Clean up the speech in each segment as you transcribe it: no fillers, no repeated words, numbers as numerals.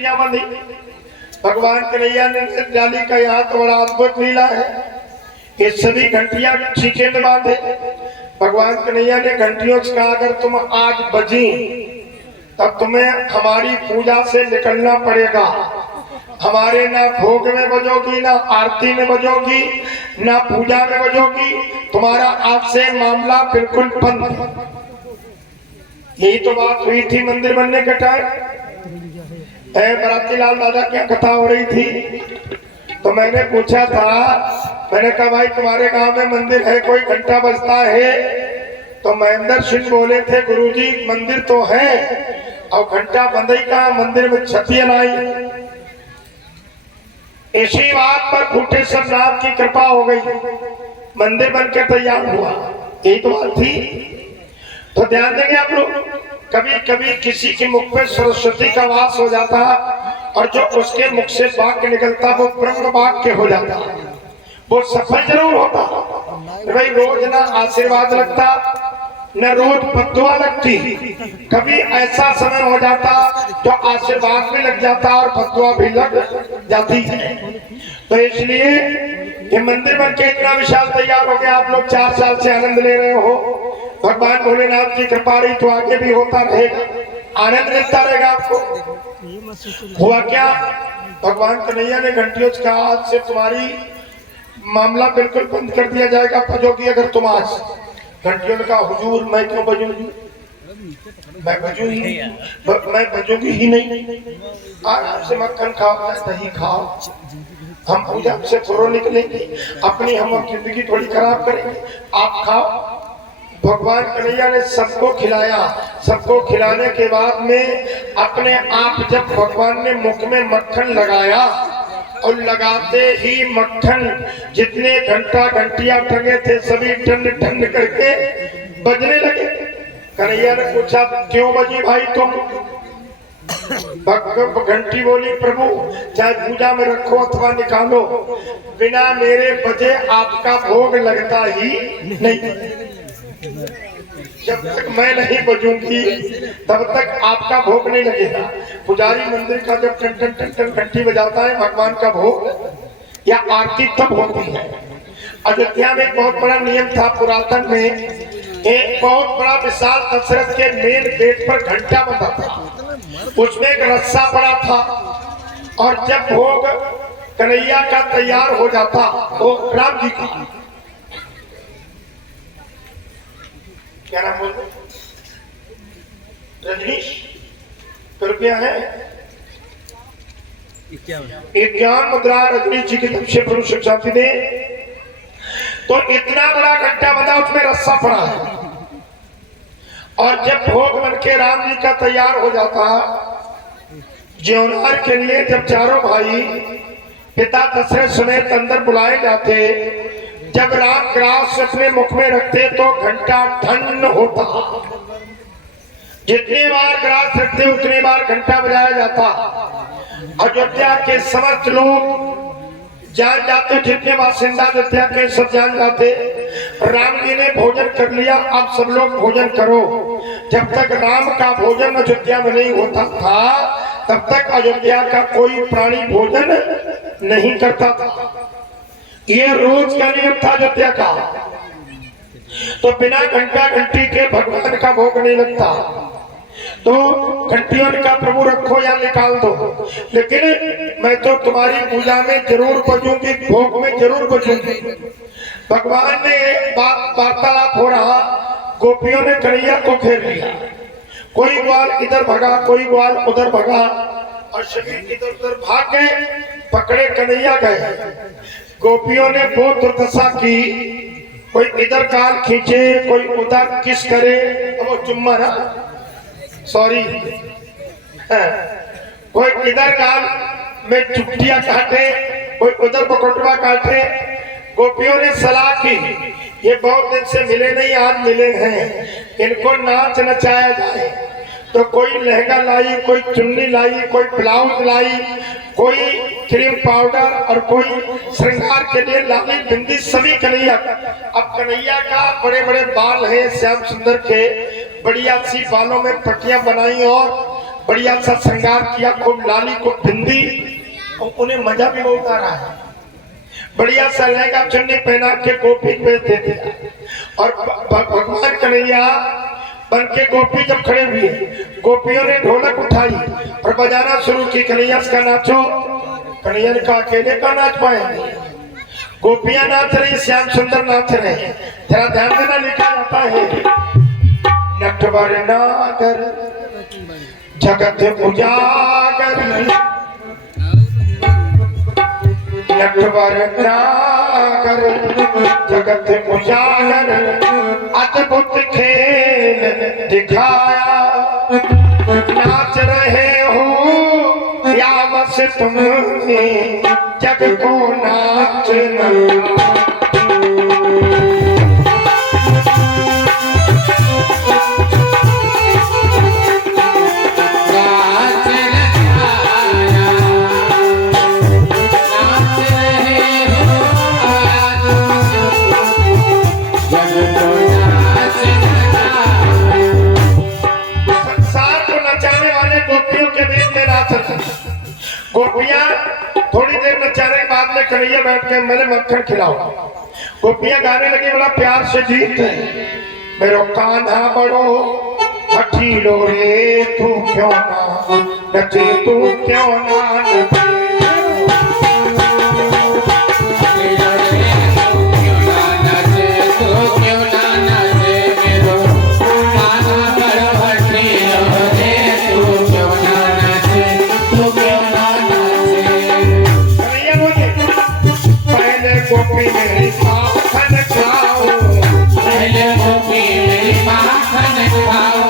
घंटियां बंधी। भगवान कन्हैया ने डाली का यहाँ तो बड़ा अद्भुत लीला है। ये सभी घंटियां ठीके में बांधे। भगवान कन्हैया ने घंटियों से कहा अगर तुम आज बजी तब तुम्हें हमारी पूजा से निकलना पड़ेगा। हमारे ना भोग में बजोगी, ना आरती में बजोगी, ना पूजा में बजोगी। तुम्हारा आज से मामला बिल्कुल बंद। यही तो बात हुई थी मंदिर बनने के टाइम। बराती लाल दादा क्या कथा हो रही थी तो मैंने पूछा था, मैंने कहा भाई तुम्हारे गांव में मंदिर है, कोई घंटा बजता है? तो महेंद्र सिंह बोले थे गुरुजी मंदिर तो है और घंटा बंधई का मंदिर में छतिया लाई। इसी बात पर फूटेश्वर नाथ की कृपा हो गई, मंदिर बनकर तैयार हुआ। यही तो बात थी। तो ध्यान देंगे आप लोग, कभी कभी किसी के मुख पे सरस्वती का वास हो जाता और जो उसके मुख से वाक्य निकलता वो ब्रह्म वाक्य हो जाता, वो सफल जरूर होता। भाई रोज ना आशीर्वाद लगता न रोज बद्दुआ लगती। कभी ऐसा समय हो जाता जो आशीर्वाद भी लग जाता और बद्दुआ भी लग जाती है। तो इसलिए ये मंदिर बन के इतना विशाल तैयार हो गया। आप लोग 4 साल से आनंद ले रहे हो। भगवान भोलेनाथ की कृपा रही तो आगे भी होता रहेगा, आनंद मिलता रहेगा आपको। हुआ क्या, भगवान कन्हैया ने घंटियों से कहा आज से तुम्हारी मामला बिल्कुल बंद कर दिया जाएगा, बजोगी अगर तुम आज। घंटियों ने कहा हुजूर मैं क्यों बजूंगी, मैं बजूंगी ही नहीं। आराम से मक्खन खाओ, दही खाओ, हम पूजा से थोड़ा निकलेंगे, अपनी हम जिंदगी थोड़ी खराब करेंगे, आप खाओ। भगवान कन्हैया ने सबको खिलाया। सबको खिलाने के बाद में अपने आप जब भगवान ने मुख में मक्खन लगाया और लगाते ही मक्खन जितने घंटा घंटियां टंगे थे सभी टन टन करके बजने लगे। कन्हैया ने पूछा क्यों बजी भाई तुम? घंटी बोली प्रभु चाहे पूजा में रखो अथवा निकालो, बिना मेरे बजे आपका भोग लगता ही नहीं। जब तक मैं नहीं बजूंगी तब तक आपका भोग नहीं लगेगा। पुजारी मंदिर का जब टन टन टन टन घंटी बजाता है भगवान का भोग या आरती तब होती है। अयोध्या में एक बहुत बड़ा नियम था पुरातन में, एक बहुत बड़ा विशाल दशरथ के मेन गेट पर घंटा बंधा था, उसमें एक रस्सा पड़ा था और जब भोग कन्हैया का तैयार हो जाता वो राम जी का क्या नाम बोल रजनीश कृपया है 51 मुद्रा रजनीश जी की तरफ से प्रभु शिक्षार्थी ने। तो इतना बड़ा घंटा बना उसमें रस्सा पड़ा है और जब भोग बन के राम जी का तैयार हो जाता ज्योनार के लिए, जब चारों भाई पिता दशरथ समेत अंदर बुलाए जाते, जब राम ग्रास अपने मुख में रखते तो घंटा ठन होता। जितनी बार ग्रास रखते उतनी बार घंटा बजाया जाता। अयोध्या के समस्त लोग जान जाते, जितने बासिंदा अयोध्या के सब जान जाते राम जी ने भोजन कर लिया, अब सब लोग भोजन करो। जब तक राम का भोजन अयोध्या में नहीं होता था तब तक अयोध्या का कोई प्राणी भोजन नहीं करता था। ये रोज का नियम था अयोध्या का। तो बिना घंटा घंटी के भगवान का भोग नहीं लगता। तो घंटियों का प्रभु रखो या निकाल दो, लेकिन मैं तो तुम्हारी पूजा में जरूर बजूंगी, भोग में जरूर बजूंगी। भगवान ने वार्तालाप हो रहा, गोपियों ने कन्हैया को घेर लिया। कोई ग्वाल इधर भगा, कोई ग्वाल उधर भगा और सभी इधर उधर भाग गए, पकड़े कन्हैया गए। गोपियों ने बहुत दुर्दशा की, कोई इधर गाल खींचे, कोई उधर किस करे, वो चुम्मा ना सॉरी कोई इधर गाल में चुटिया काटे, कोई उधर बकोटवा काटे। गोपियों ने सलाह की ये बहुत दिन से मिले नहीं, आज मिले हैं, इनको नाच नचाया जाए। तो कोई लहंगा लाई, कोई चुन्नी लाई, कोई ब्लाउज लाई, कोई क्रीम पाउडर और कोई श्रृंगार के लिए लाली बिंदी, सभी कन्हैया। अब कन्हैया का बड़े बड़े बाल हैं श्याम सुंदर के, बढ़िया सी बालों में पट्टियां बनाई और बढ़िया सा श्रृंगार किया, खूब लाली को बिंदी, और उन्हें मजा भी बहुत आ रहा है। बढ़िया सा लहंगा चुन्नी पहना के गोपी को दे दिया, और भगवान कन्हैया बन के गोपी जब खड़े हुए, गोपियों ने ढोलक उठाई और बजाना शुरू की। कन्हैया का नाचो, कन्हैया का अकेले का नाच पाएंगे, गोपियां नाच रही, श्याम सुंदर नाच रहे। जरा ध्यान देना, लिखा जाता है नटवर नागर जगत उजागर, नटवर नागर जगत उजागर, अद्भुत खेल दिखाया। नाच रहे हो या बस तुमने जग को नाचना। गोपियां थोड़ी देर नचाने के बाद में कन्हैया बैठ के मैंने मक्खन खिलाओ। गोपियां गाने लगी बड़ा प्यार से जीत, मेरो कान्हा बड़ो हठीलो रे, तू क्यों ना नचे, तू क्यों ना नचे। गोपी मेरी माखन खाओ, पहले गोपी मेरी माखन खाओ,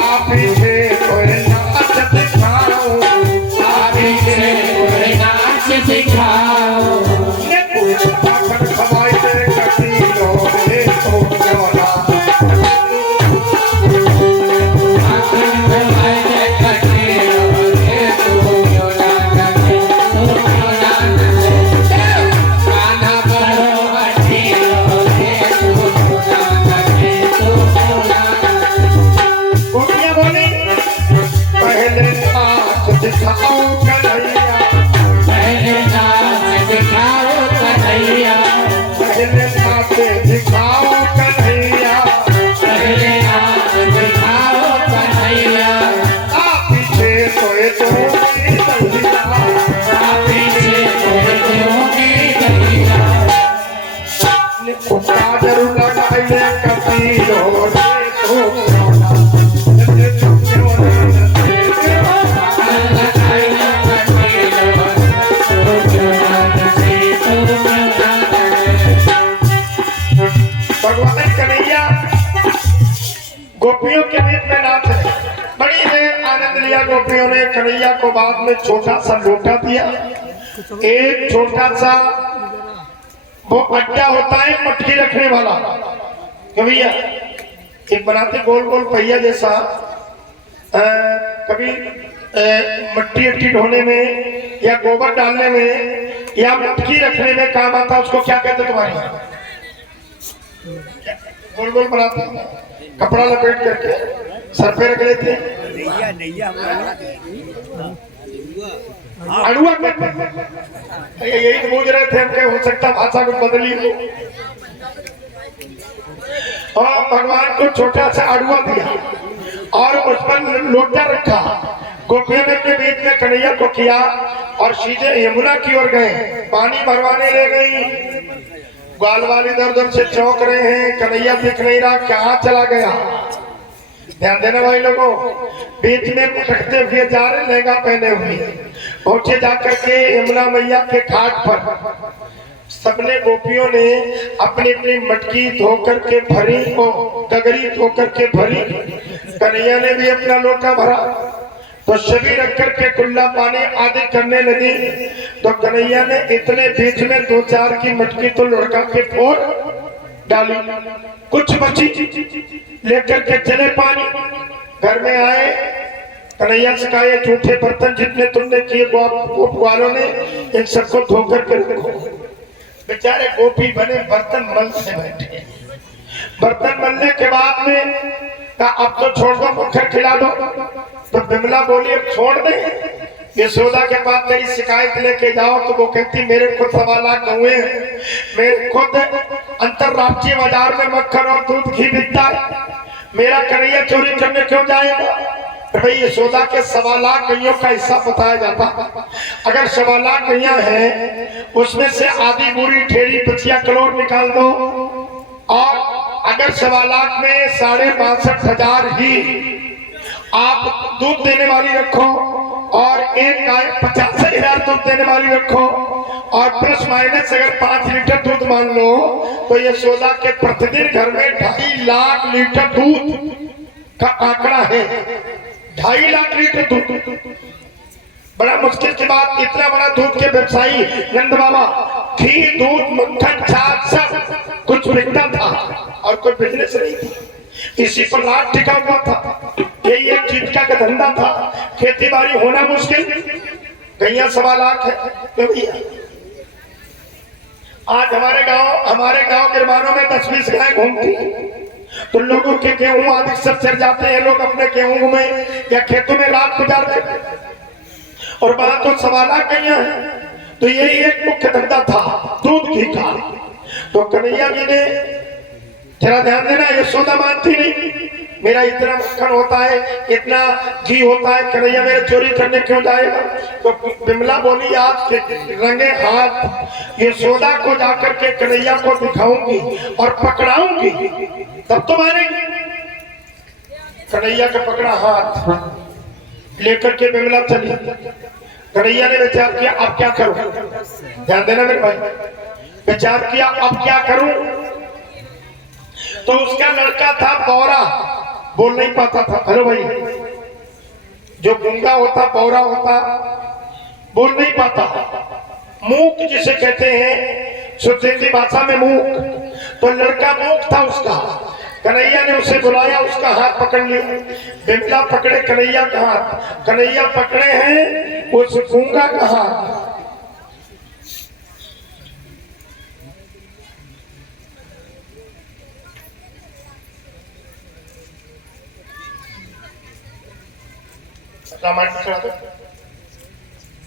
आप पीछे कोई नाच दिखाओ, आप पीछे कोई नाच दिखाओ। माखन खवाई दे कटीलो रे, तो क्यों ना माखन खवाई दे कटीलो रे, तो क्यों ना नचे, तो क्यों ना नचे। दिखाओ कन्हैया, पहले नाच दिखाओ कन्हैया, पहले नाच दिखाओ कन्हैया, पहले नाच दिखाओ कन्हैया। आप पीछे सोए तो कन्हैया, आप पीछे सोए तो कन्हैया। जरूर लगाइए कपीलो रे, तो भगवान कन्हैया गोपियों के बीच में नाच रहे। बड़ी देर आनंद लिया गोपियों ने। कन्हैया को बाद में छोटा सा लोटा दिया, एक छोटा सा वो अड्डा होता है मटकी रखने वाला, भैया एक बनाते गोल गोल पहिया जैसा, कभी मट्टी अट्टी ढोने में या गोबर डालने में या मटकी रखने में काम आता। उसको क्या कहते तुम्हारे? गोल गोल बनाते, कपड़ा लपेट करके सर पे रख लेते हैं, अड़ुआ कहते हैं। यही पूछ रहे थे हम, हो सकता भाषा को बदली हो। और भगवान को छोटा सा अड़ुआ दिया और उस पर लोटा रखा। गोपियों ने के बीच में कन्हैया को किया और सीधे यमुना की ओर गए, पानी भरवाने ले गई। ग्वाल वाले इधर उधर से चौंक रहे हैं, कन्हैया दिख नहीं रहा, कहाँ चला गया। ध्यान देना भाई लोगों, बीच में भटकते हुए जा रहे, लहंगा पहने हुए पहुंचे जाकर के यमुना मैया के घाट पर। सबने गोपियों ने अपनी अपनी मटकी धो करके भरी, गगरी धो करके भरी। कन्हैया ने भी अपना लोटा भरा, तो सभी रख करके कुल्ला पानी आदि करने लगी। तो कन्हैया ने इतने बीच में दो चार की मटकी तो लड़का के फोड़ डाली, कुछ बची लेकर के चले पानी। घर में आए, कन्हैया से कहा ये झूठे बर्तन जितने तुमने किए ग्वालों ने, इन सबको धो करके रखो। बेचारे गोपी बने बर्तन मल से बैठे। बर्तन मलने के बाद में कहा अब तो छोड़ दो, मक्खन खिला दो। तो विमला बोली अब छोड़ दे, यशोदा के पास तेरी शिकायत लेके जाओ। तो वो कहती मेरे खुद 1.25 लाख गौए हैं, मेरे खुद अंतरराष्ट्रीय बाजार में मक्खन और दूध घी बिकता है, मेरा कन्हैया चोरी करने क्यों जाएगा? भाई यशोदा के 1.25 लाख गैयों का हिस्सा बताया जाता। अगर 1.25 लाख गैया है उसमें से आधी बुरी ठेरी बचिया कलोर निकाल दो, और अगर 1.25 लाख में 62,500 ही आप दूध देने वाली रखो और एक गाय 85,000 दूध देने वाली रखो, और प्लस माइनस अगर 5 लीटर दूध मान लो, तो यशोदा के प्रतिदिन घर में 2.5 लाख लीटर दूध का आंकड़ा है। 2.5 लाख लीटर दूध, बड़ा मुश्किल की बात। इतना बड़ा दूध के व्यवसायी नंद बाबा, घी दूध मक्खन छाछ सब कुछ बिकता था और कोई बिजनेस नहीं था, इसी पर राज टिका हुआ था। यही एक चीज का धंधा था, खेती बाड़ी होना मुश्किल, गैया 1.25 लाख है। तो भैया आज हमारे गांव गिरबानों में 10-20 गाय घूमती, तो लोगों के गेहूं आदि सब चढ़ जाते हैं, लोग अपने गेहूं में या खेतों में रात गुजारते, और बात तो 1.25 लाख गैया है। तो यही एक मुख्य धंधा था दूध घी का। तो कन्हैया जी ने जरा ध्यान देना, यशोदा मानती नहीं, मेरा इतना मक्खन होता है, इतना घी होता है, कन्हैया मेरे चोरी करने क्यों जाएगा? तो विमला बोली आज के रंगे हाथ यशोदा को जाकर के कन्हैया को दिखाऊंगी और पकड़ाऊंगी, तब तो मानेंगे। कन्हैया का पकड़ा हाथ लेकर के विमला चली। कन्हैया ने विचार किया अब क्या करूं, ध्यान देना मेरे भाई, विचार किया अब क्या करूं। तो उसका लड़का था बौरा, बोल नहीं पाता था। हेलो भाई, जो गूंगा होता बौरा होता, बोल नहीं पाता, मूक जिसे कहते हैं शुद्ध हिंदी भाषा में मूक। तो लड़का मूक था उसका। कन्हैया ने उसे बुलाया, उसका हाथ पकड़ लिया, विमला पकड़े कन्हैया का हाथ, कन्हैया पकड़े हैं उस गूंगा का हाथ। रामायण चढ़ा दो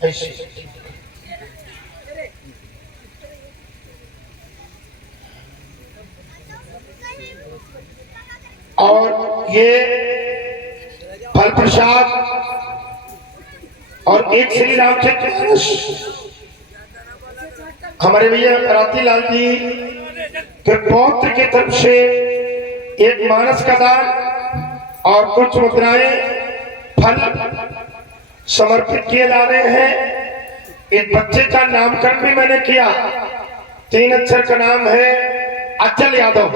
ऐसे। और ये फल प्रसाद और एक श्री रामचंद्र मानस हमारे भैया राती लाल जी के पौत्र की तरफ से एक मानस का दान और कुछ मुद्राएं फल समर्पित किए जा रहे हैं। इस बच्चे का नामकरण भी मैंने किया, 3 अक्षर का नाम है अचल यादव।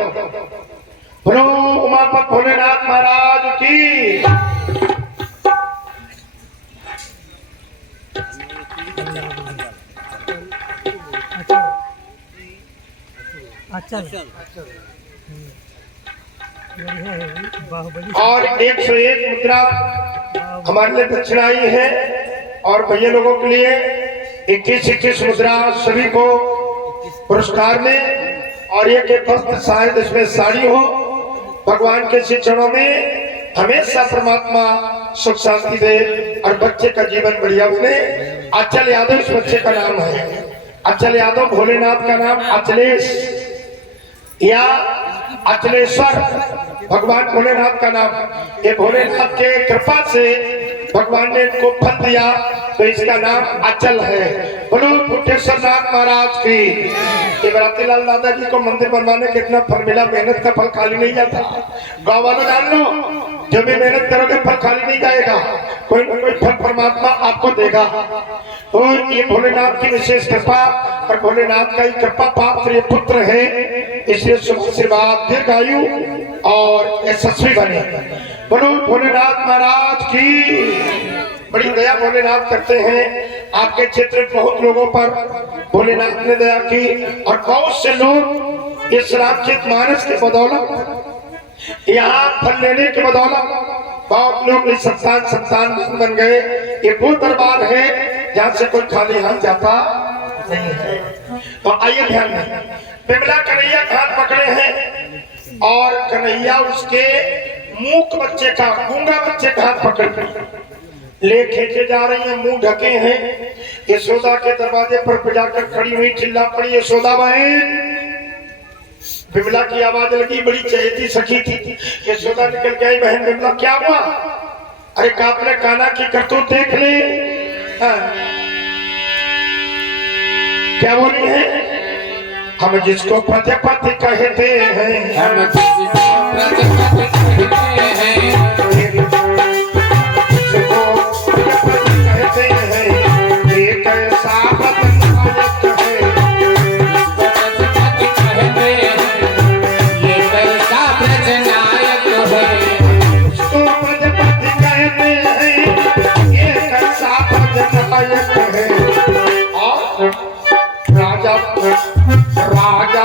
बोलो उमापत भोलेनाथ महाराज की। और 101 मुद्रा हमारे लिए दक्षिणाई है, और भैया लोगों के लिए 21 मुद्रा सभी को पुरस्कार में, और एक वस्त्र शायद इसमें साड़ी हो। भगवान के चरणों में हमेशा परमात्मा सुख शांति दे और बच्चे का जीवन बढ़िया बने। अचल यादव इस बच्चे का नाम है, अचल यादव, भोलेनाथ का नाम अचलेश या अचलेश्वर, भगवान भोलेनाथ का नाम। ये भोलेनाथ के कृपा से भगवान ने इनको फल दिया, तो इसका नाम अचल है। बोलो फुटेश्वर नाथ महाराज की। ये बराती लाल दादाजी को मंदिर बनवाने के इतना फल मिला, मेहनत का फल खाली नहीं जाता। गाँव वालों जान लो, जो भी मेहनत करोगे फल खाली नहीं जाएगा, कोई ना कोई फल परमात्मा आपको देगा। तो ये भोलेनाथ की विशेष कृपा, और भोलेनाथ का ही कृपा पात्र ये पुत्र है, इसलिए शुभ आशीर्वाद, दीर्घायु और यशस्वी बने। बोलो भोलेनाथ महाराज की। बड़ी दया भोलेनाथ करते हैं। आपके क्षेत्र में बहुत लोगों पर भोलेनाथ ने दया की, और बहुत से लोग इस रामचरित मानस के बदौलत, यहाँ फल लेने के बदौलत बहुत लोग इस संतान बन गए। ये वो दरबार है जहाँ से कोई खाली हाथ जाता नहीं है। तो आइए ध्यान दें, विमला कन्हैया का हाथ पकड़े हैं, और कन्हैया उसके मूक बच्चे का, गूंगा बच्चे का हाथ पकड़ ले खींचे जा रही हैं, मुंह ढके हैं। यशोदा के दरवाजे पर जाकर खड़ी हुई, चिल्ला पड़ी, यशोदा बहन। विमला की आवाज लगी, बड़ी चहेती सखी थी। यशोदा निकल के आई, बहन विमला क्या हुआ? अरे आपने कान्हा की करतूत देख ली? हाँ। क्या बोली है? हम जिसको प्रजापति कहते हैं, हम जिसको प्रजापति कहते हैं, जिसको प्रजापति कहते हैं, ये कैसा बदनायक है, प्रजापति कहते हैं, ये कैसा प्रजनायक है, उसको प्रजापति कहते हैं, ये कैसा प्रजनायक है। और राजा राजा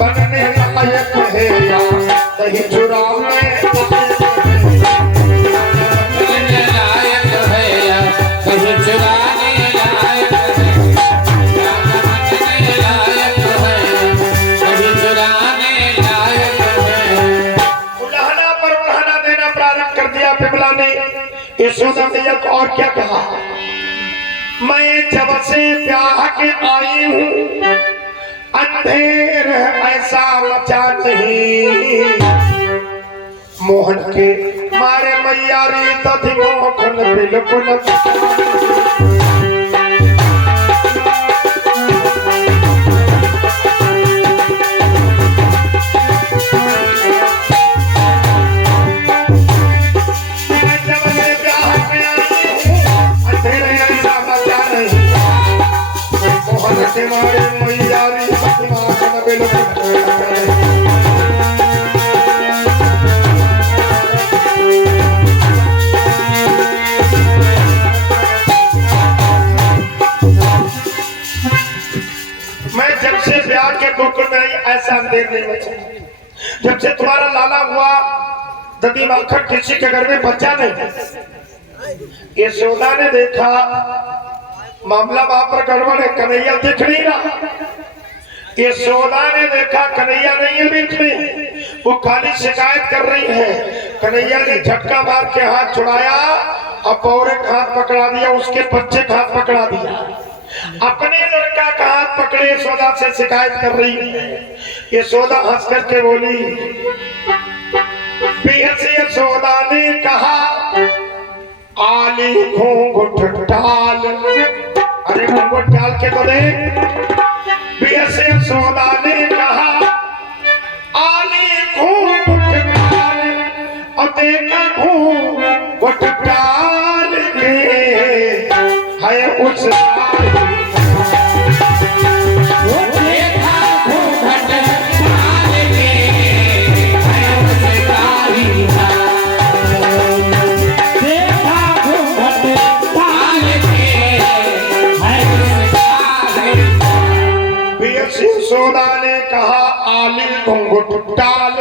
बनने लायक है या कहीं चुराने लायक है, या कहीं चुराने लायक है, लायक है, कहीं चुराने लायक है। उल्हाना पर उल्हाना देना प्रारंभ कर दिया विमला ने। यशोदा मैया को और क्या कहा? मैं जब से ब्याह के आई हूँ, अंधेर ऐसा मचा नहीं, मोहन के मारे मैया रे तथी मोहन बिल्कुल। मारे मैया रे तथी मोहन बिल्कुल। मैं जब से ब्याह के गोकुल में आई, ऐसा अंधेर नहीं बचा। जब से तुम्हारा लाला हुआ, दधी माखन किसी के घर में बच्चा नहीं। यशोदा ने देखा मामला वहां पर गड़बड़ है, कन्हैया दिख नहीं रहा। यशोदा ने देखा कन्हैया नहीं है बीच में, वो खाली शिकायत कर रही है। कन्हैया ने झटका मार के हाथ छुड़ाया और पौरे का हाथ पकड़ा दिया, उसके बच्चे का हाथ पकड़ा दिया, अपने लड़का का हाथ पकड़े यशोदा से शिकायत कर रही है। यशोदा हंस करके बोली, यशोदा ने कहा आली घूंघट डाल। अरे घूंघट डाल के तो देख। यशोदा ने कहा आली घूंघट डाल, और देखा घूंघट डाल के है उस यशोदा ने कहा आली घूंघट डाल,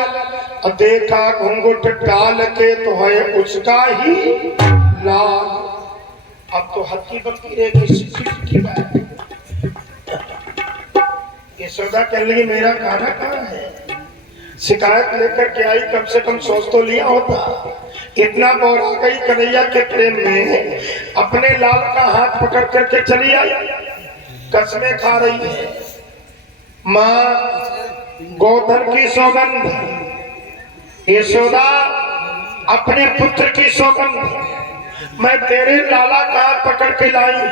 देखा घूंघट डाल के तो है उसका ही लाल। अब तो हल्की बत्ती रहेगी बात। यशोदा कहने लगी मेरा खाना कहाँ है? शिकायत लेकर के आई, कम से कम सोच तो लिया होता। इतना बौरा गई कन्हैया के प्रेम में, अपने लाल का हाथ पकड़ करके चली आई, कसमें खा रही है। माँ गोधन की सौगंध, यशोदा अपने पुत्र की सौगंध, मैं तेरे लाला का हाथ पकड़ के लाई,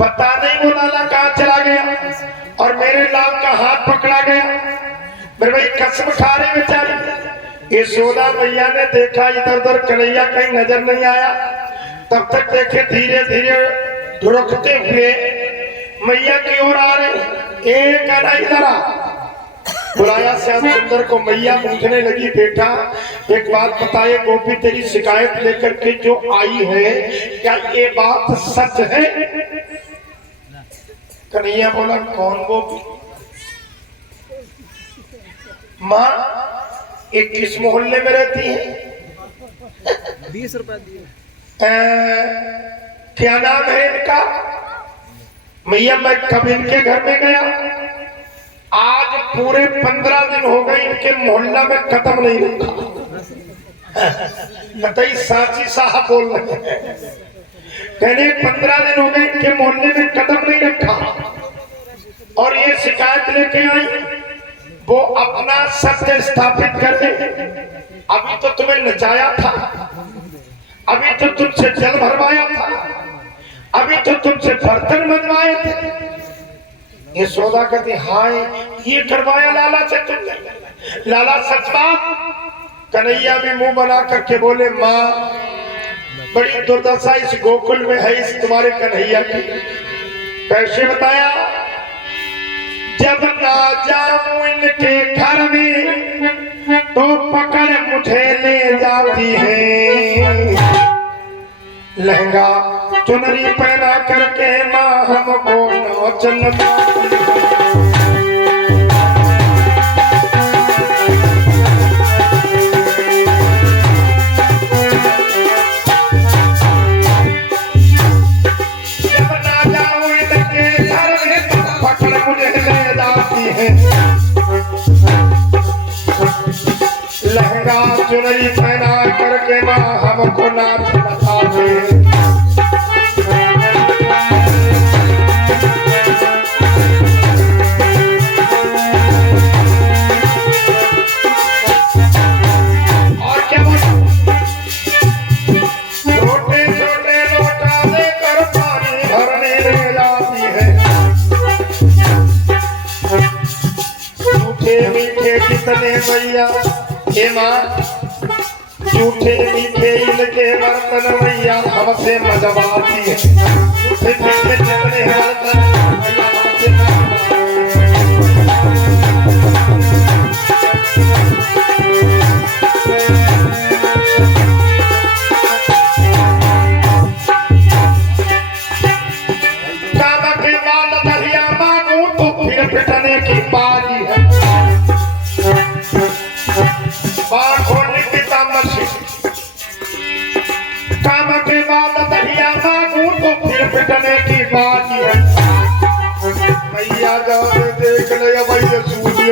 पता नहीं वो लाला कहाँ चला गया और मेरे लाल का हाथ पकड़ा गया। मेरे भाई कसम खा रही बेचारी। यशोदा मैया ने देखा इधर उधर, कन्हैया कहीं नजर नहीं आया। तब तक देखे धीरे धीरे ढुरकते हुए मैया की ओर आ रहे। एक इधर आ, बुलाया श्याम सुंदर को। मैया पूछने लगी बेटा एक बात बताए, गोपी तेरी शिकायत लेकर के जो आई है, क्या ये बात सच है? कन्हैया बोला कौन गोपी? माँ ये किस मोहल्ले में रहती है? 20 रुपए दिए। क्या नाम है इनका? मैया मैं कब इनके घर में गया, आज पूरे 15 दिन हो गए, इनके मोहल्ला में कदम नहीं रखा कतई सांची साहब बोल रहे हैं। कहने 15 दिन हो गए इनके मोहल्ले में कदम नहीं रखा और ये शिकायत लेके आई, वो अपना सत्य स्थापित कर दे। अभी तो तुम्हें नचाया था, अभी तो तुमसे जल भरवाया था, अभी तो तुमसे बर्तन बनवाए थे। ये सौदा कहती हाय ये करवाया लाला से तुमने। लाला सच बात। कन्हैया भी मुंह बना करके बोले माँ बड़ी दुर्दशा इस गोकुल में है इस तुम्हारे कन्हैया की। कैसे बताया? जब ना जाऊं इनके घर में तो पकड़ मुझे ले जाती है, लहंगा चुनरी पहना करके माँ हमको नौचन लहंगा चुनरी पहना करके माँ हमको नाच नचाते। और क्या बोला? छोटे छोटे लोटा देकर पानी भरने ले जाती है। झूठे मीठे कितने भैया हे माँ, झूठे मीठे इनके बर्तन भैया हमसे मजवाती है। झूठे मीठे जितने बर्तन भैया हमसे कामा के बाल दहिया मांगू तो फिर पिटने की बाजी है। बाढ़ खोलने की तामसी काम के बाद दहिया मांगू तो फिर पिटने की बात है। भैया जाओ देख ले भैया सूर्य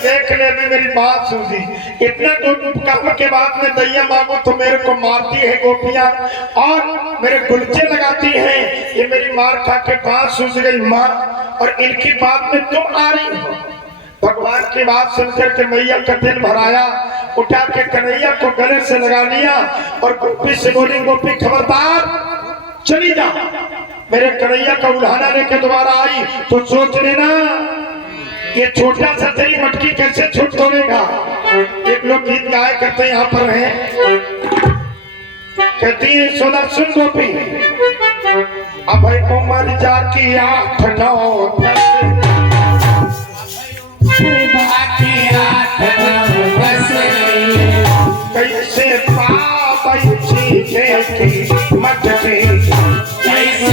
देखने में मेरी बात सूझी। इतना तो काम के बाद में दैया मांगो तो मेरे को मारती है गोपियां और मेरे गुलचे लगाती हैं। ये मेरी मार खा के बात सूझ गई माँ, और इनकी बात में तुम आ रही हो। भगवान की बात सुनकर के मैया का दिल भराया, उठा के कन्हैया को गले से लगा लिया और गोपी से बोली गोपी खबरदार चली जा। मेरे कन्हैया का उल्हाना लेके दोबारा आई तो सोच लेना ये छोटा सा तेरी मटकी कैसे छूट तोड़ेगा। एक लोग गीत गाय करते यहाँ पर हैं, कहती है सोना सुन गोपी अब उम्र जाकी 8-9 कैसे पापी की मटकी कैसे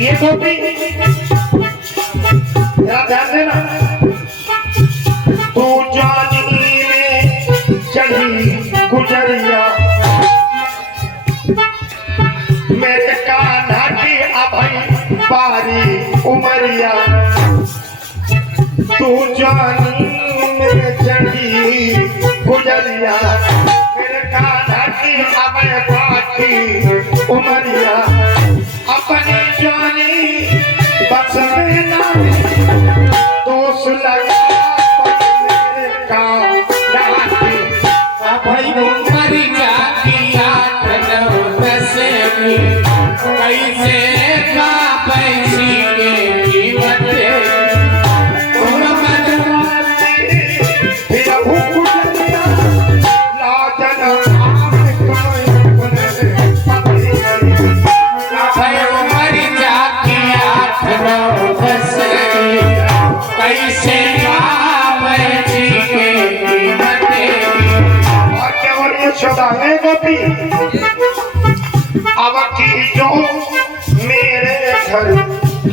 ये गोपी ध्यान देना। तू जानी में चढ़ी गुजरिया मेरे कान्हा की अभई बारी उमरिया। तू जानी में चढ़ी गुजरिया मेरे कान्हा की अभई बारी उमरिया। अपनी जानी बस में ना दोष लगा फंसेगी कैसे का पैसी के कीमत तुम मदवासी फिर हुकुलिया लाजन भाई उमर जाती आठ नौ फंसेगी कैसे का पैसी के कीमत और क्या बोलिए सदा है गोपी अब की जो मेरे घर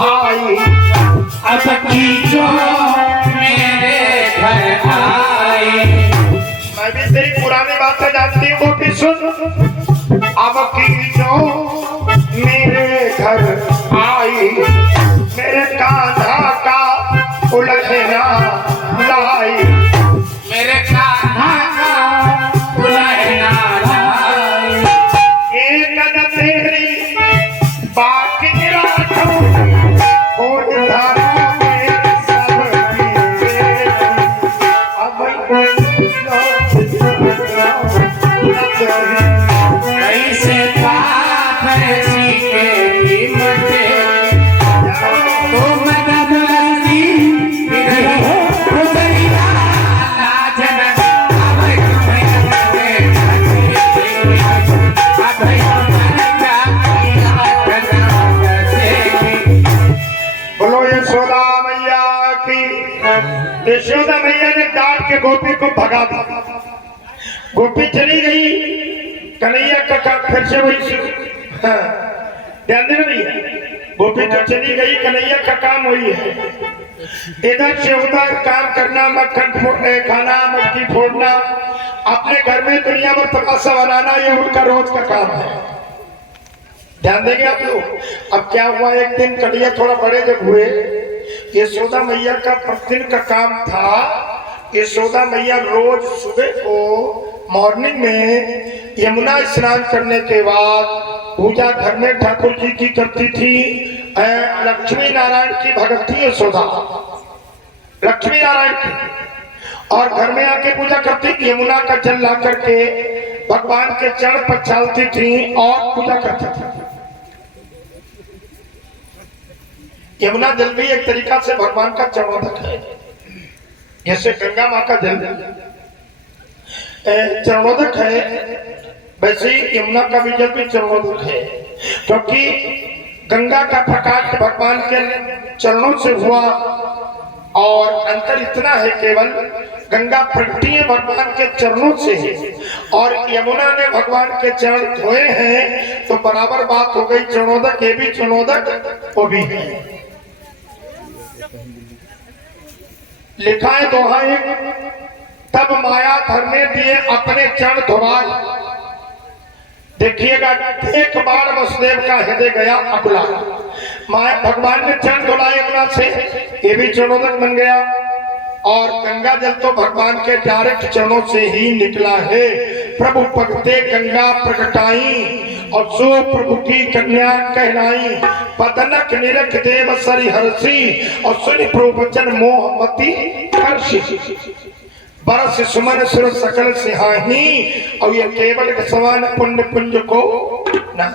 आई अब की जो मेरे घर आए मैं भी तेरी पुरानी बातें जानती हूँ गोपी सुन अब की जो मेरे घर आई मेरे कान्हा का उलझना लाई मेरे कान्हा का उलझना लाई एक न तेरी बाकी राखो खोज धारा में सब अब कैसे का पैसी के कीमत तुम मदवासी गुजरिया लाजन अब बोलो यशोदा मैया की। यशोदा मैया ने डांट के गोपी को भगा दिया। गोपी चली गई, कन्हैया का काम फिर से वही शुरू। हाँ, ध्यान देना भैया, गोपी तो चली गई, कन्हैया का काम वही है। इधर से उधर काम करना, मक्खन खाना, मक्खी फोड़ना, अपने घर में दुनिया भर तमाशा बनाना, ये उनका रोज का काम है। ध्यान देंगे आप लोग। अब क्या हुआ, एक दिन कन्हैया थोड़ा बड़े जब हुए, यशोदा मैया का प्रतिदिन का काम था, यशोदा मैया रोज सुबह को मॉर्निंग में यमुना स्नान करने के बाद पूजा घर में ठाकुर जी की करती थी। लक्ष्मी नारायण की भगत थी यशोदा, लक्ष्मी नारायण की, और घर में आके पूजा करती थी। यमुना का जल ला करके भगवान के चरण पर डालती थी और पूजा करती थी। यमुना जल भी एक तरीका से भगवान का चरणोदक है, जैसे गंगा माँ का जल चरणोदक है, वैसे ही यमुना का भी जल भी चरणोदक है। क्योंकि गंगा का प्रकाश भगवान के चरणों से हुआ, और अंतर इतना है केवल गंगा प्रगटी है भगवान के चरणों से है, और यमुना ने भगवान के चरण धोए हैं, तो बराबर बात हो गई। चरणोदक ये भी चरणोदक वो भी है। लिखा है दोहा एक, तब माया धर ने दिए अपने चरण धोवाए। देखिएगा, एक बार वसुदेव का हृदय गया अकुला, माया भगवान ने चरण धुलाए यमुना से, ये भी चरणोदक बन गया। और गंगा जल तो भगवान के डायरेक्ट चरणों से ही निकला है। प्रभु भगते गंगा प्रकटाई, और सो प्रभु की कन्या कहलाई। पदनक निरख देव सरि हर्षि, और सुनि प्रवचन मोहमती हर्षि। बरस सुमन सुर सकल सिहाही, और ये केवल समान पुण्य पुंज को ना।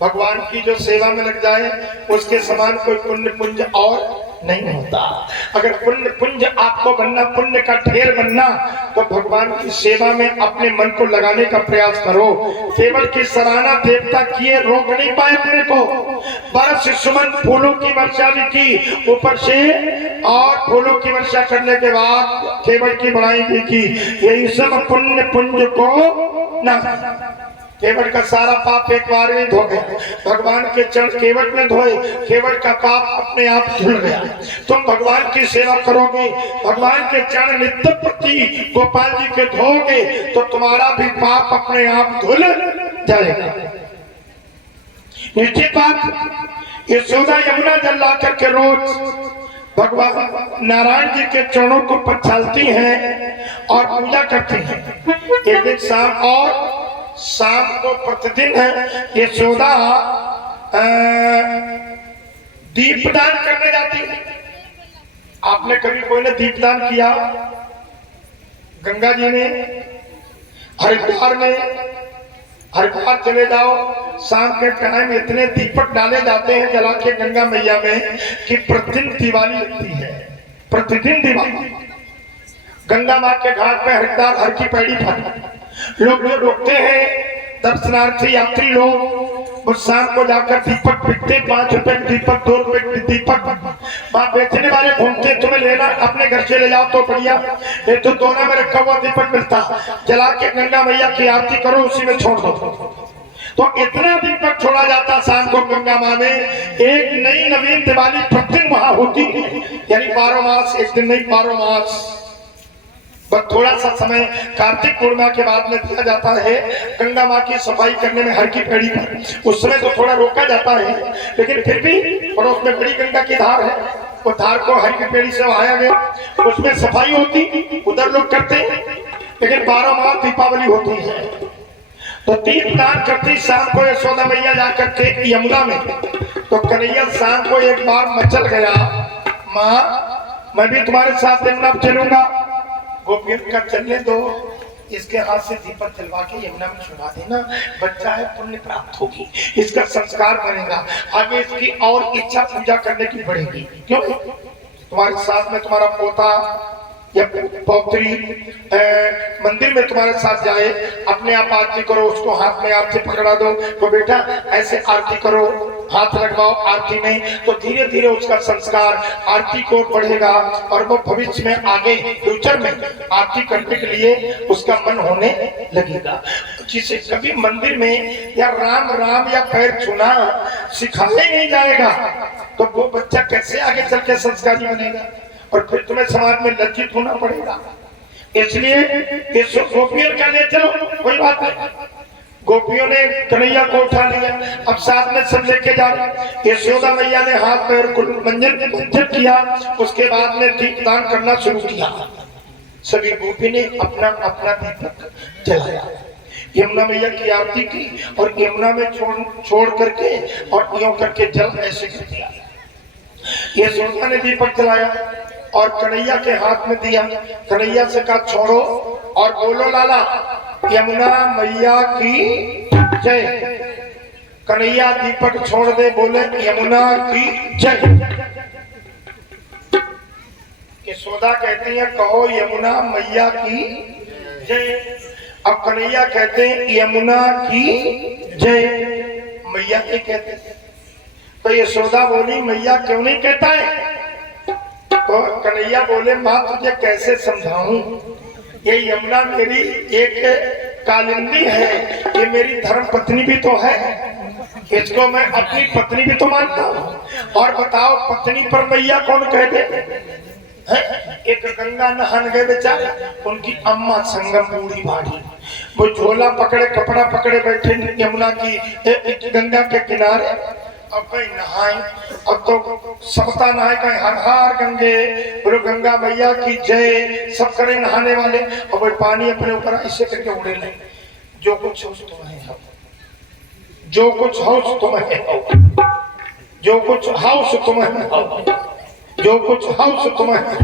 भगवान की जो सेवा में लग जाए उसके समान कोई पुण्य पुंज और नहीं होता। अगर पुण्य पुंज आपको बनना, पुण्य का ढेर बनना, तो भगवान की सेवा में अपने मन को लगाने का प्रयास करो। केवल की सराहना देवता किए रोक नहीं पाए अपने को। बरस सुमन फूलों की वर्षा भी की ऊपर से, और फूलों की वर्षा करने के बाद केवल की बड़ाई भी की। यही सब पुण्य पुंज को ना। केवट का सारा पाप एक बार में धो गया, भगवान के चरण केवट में धोए, केवट का पाप अपने आप धुल गया। तुम भगवान की सेवा करोगे, भगवान के चरण नित्य प्रति गोपाल जी के धोगे, तो तुम्हारा भी पाप अपने आप धुल जाएगा। निश्चित बात। यशोदा यमुना जल ला करके रोज भगवान नारायण जी के चरणों को पछालती हैं और पूजा करती हैं। एक दिन शाम को प्रतिदिन यशोदा दीपदान करने जाती है। आपने कभी कोई ने दीपदान किया? गंगा जी ने, हरिद्वार में, हर बार चले जाओ, शाम के टाइम इतने दीपक डाले जाते हैं जला के गंगा मैया में कि प्रतिदिन दिवाली लगती है, प्रतिदिन दिवाली। गंगा माँ के घाट पे हरिद्वार हर की पैड़ी पर लोग जो रुकते हैं दर्शनार्थी यात्री लोग, वो शाम को जाकर दीपक बिकते, 5 रुपए दीपक, 2 रुपए दीपक, वहां बेचने वाले घूमते, तुम्हें लेना अपने घर से ले जाओ तो बढ़िया, ये तो दोना में रखा हुआ दीपक मिलता, जला के गंगा मैया की आरती करो, उसी में छोड़ दो। तो इतना दीपक छोड़ा जाता शाम को गंगा माँ में। एक नई नवीन दिवाली प्रतिदिन वहां होती है, यानी 12 मास, एक दिन नहीं 12 मास। बस थोड़ा सा समय कार्तिक पूर्णिमा के बाद में दिया जाता है गंगा माँ की सफाई करने में हर की पेड़ी पर, उस समय तो थोड़ा रोका जाता है, लेकिन फिर भी पड़ोस में बड़ी गंगा की धार है, वो धार को हर की पेड़ी से बहाया गया, उसमें सफाई होती, उधर लोग करते हैं, लेकिन 12 माह दीपावली होती है। तो दीपदान करती शाम को यशोदा मैया जाकर के यमुना में, तो कन्हैया शाम को एक बार मचल गया, माँ मैं भी तुम्हारे साथ यमुना चलूंगा। गोपियों का चलने दो, इसके हाथ से दीपक जलवा के यमुना में छुड़ा देना, बच्चा है पुण्य प्राप्त होगी, इसका संस्कार बनेगा, आगे इसकी और इच्छा पूजा करने की बढ़ेगी। क्यों? तुम्हारे साथ में तुम्हारा पोता या पौत्री मंदिर में तुम्हारे साथ जाए, अपने आप आरती करो, उसको हाथ में आरती पकड़ा दो, तो बेटा ऐसे आरती करो, हाथ लगवाओ आरती में, तो धीरे धीरे उसका संस्कार आरती को बढ़ेगा और वो भविष्य में आगे फ्यूचर में आरती करने के लिए उसका मन होने लगेगा। जिसे कभी मंदिर में या राम राम या पैर छूना सिखाया नहीं जाएगा, तो वो बच्चा कैसे आगे चल के संस्कारी बनेगा, और फिर तुम्हें समाज में लज्जित होना पड़ेगा। इसलिए गोपियों का ले चलो, कोई बात नहीं, गोपियों ने कन्हैया को उठा लिया, अब साथ में सब लेके जा रहे। यशोदा मैया ने हाथ पैर को मंजन किया, उसके बाद में दीपदान करना शुरू किया। सभी गोपी ने अपना अपना दीपक जलाया, यमुना मैया की आरती की और यमुना में छोड़ करके और यूं करके जल ऐसे कर दिया। यशोदा ने दीपक जलाया और कन्हैया के हाथ में दिया, कन्हैया से कहा छोड़ो और बोलो लाला यमुना मैया की जय। कन्हैया दीपक छोड़ दे, बोले यमुना की जय। यशोदा कहती है कहो यमुना मैया की जय। अब कन्हैया कहते हैं यमुना की जय, मैया के कहते हैं। तो यशोदा बोली मैया क्यों नहीं कहता है? तो कन्हैया बोले माँ तुझे कैसे समझाऊं, ये यमुना मेरी एक कालिंदी है, ये मेरी धर्म पत्नी भी तो है, इसको मैं अपनी पत्नी भी तो मानता हूँ। और बताओ पत्नी पर मैया कौन कह दे? एक गंगा नहान गए बेचारे, उनकी अम्मा संगम बूढ़ी भाड़ी, वो झोला पकड़े कपड़ा पकड़े बैठे यमुना की गंगा के किनारे, अब कहीं नहाए, अब तो सबता नहाए, कहीं हर हर गंगे, बोलो गंगा मैया की जय, सब करे नहाने वाले, और वो पानी अपने ऊपर ऐसे करके उड़े ले, जो कुछ हो तुम्हें हो, जो कुछ हो तुम्हें हो, जो कुछ हाउस तुम्हें हो, जो कुछ हाउस तुम्हें हो।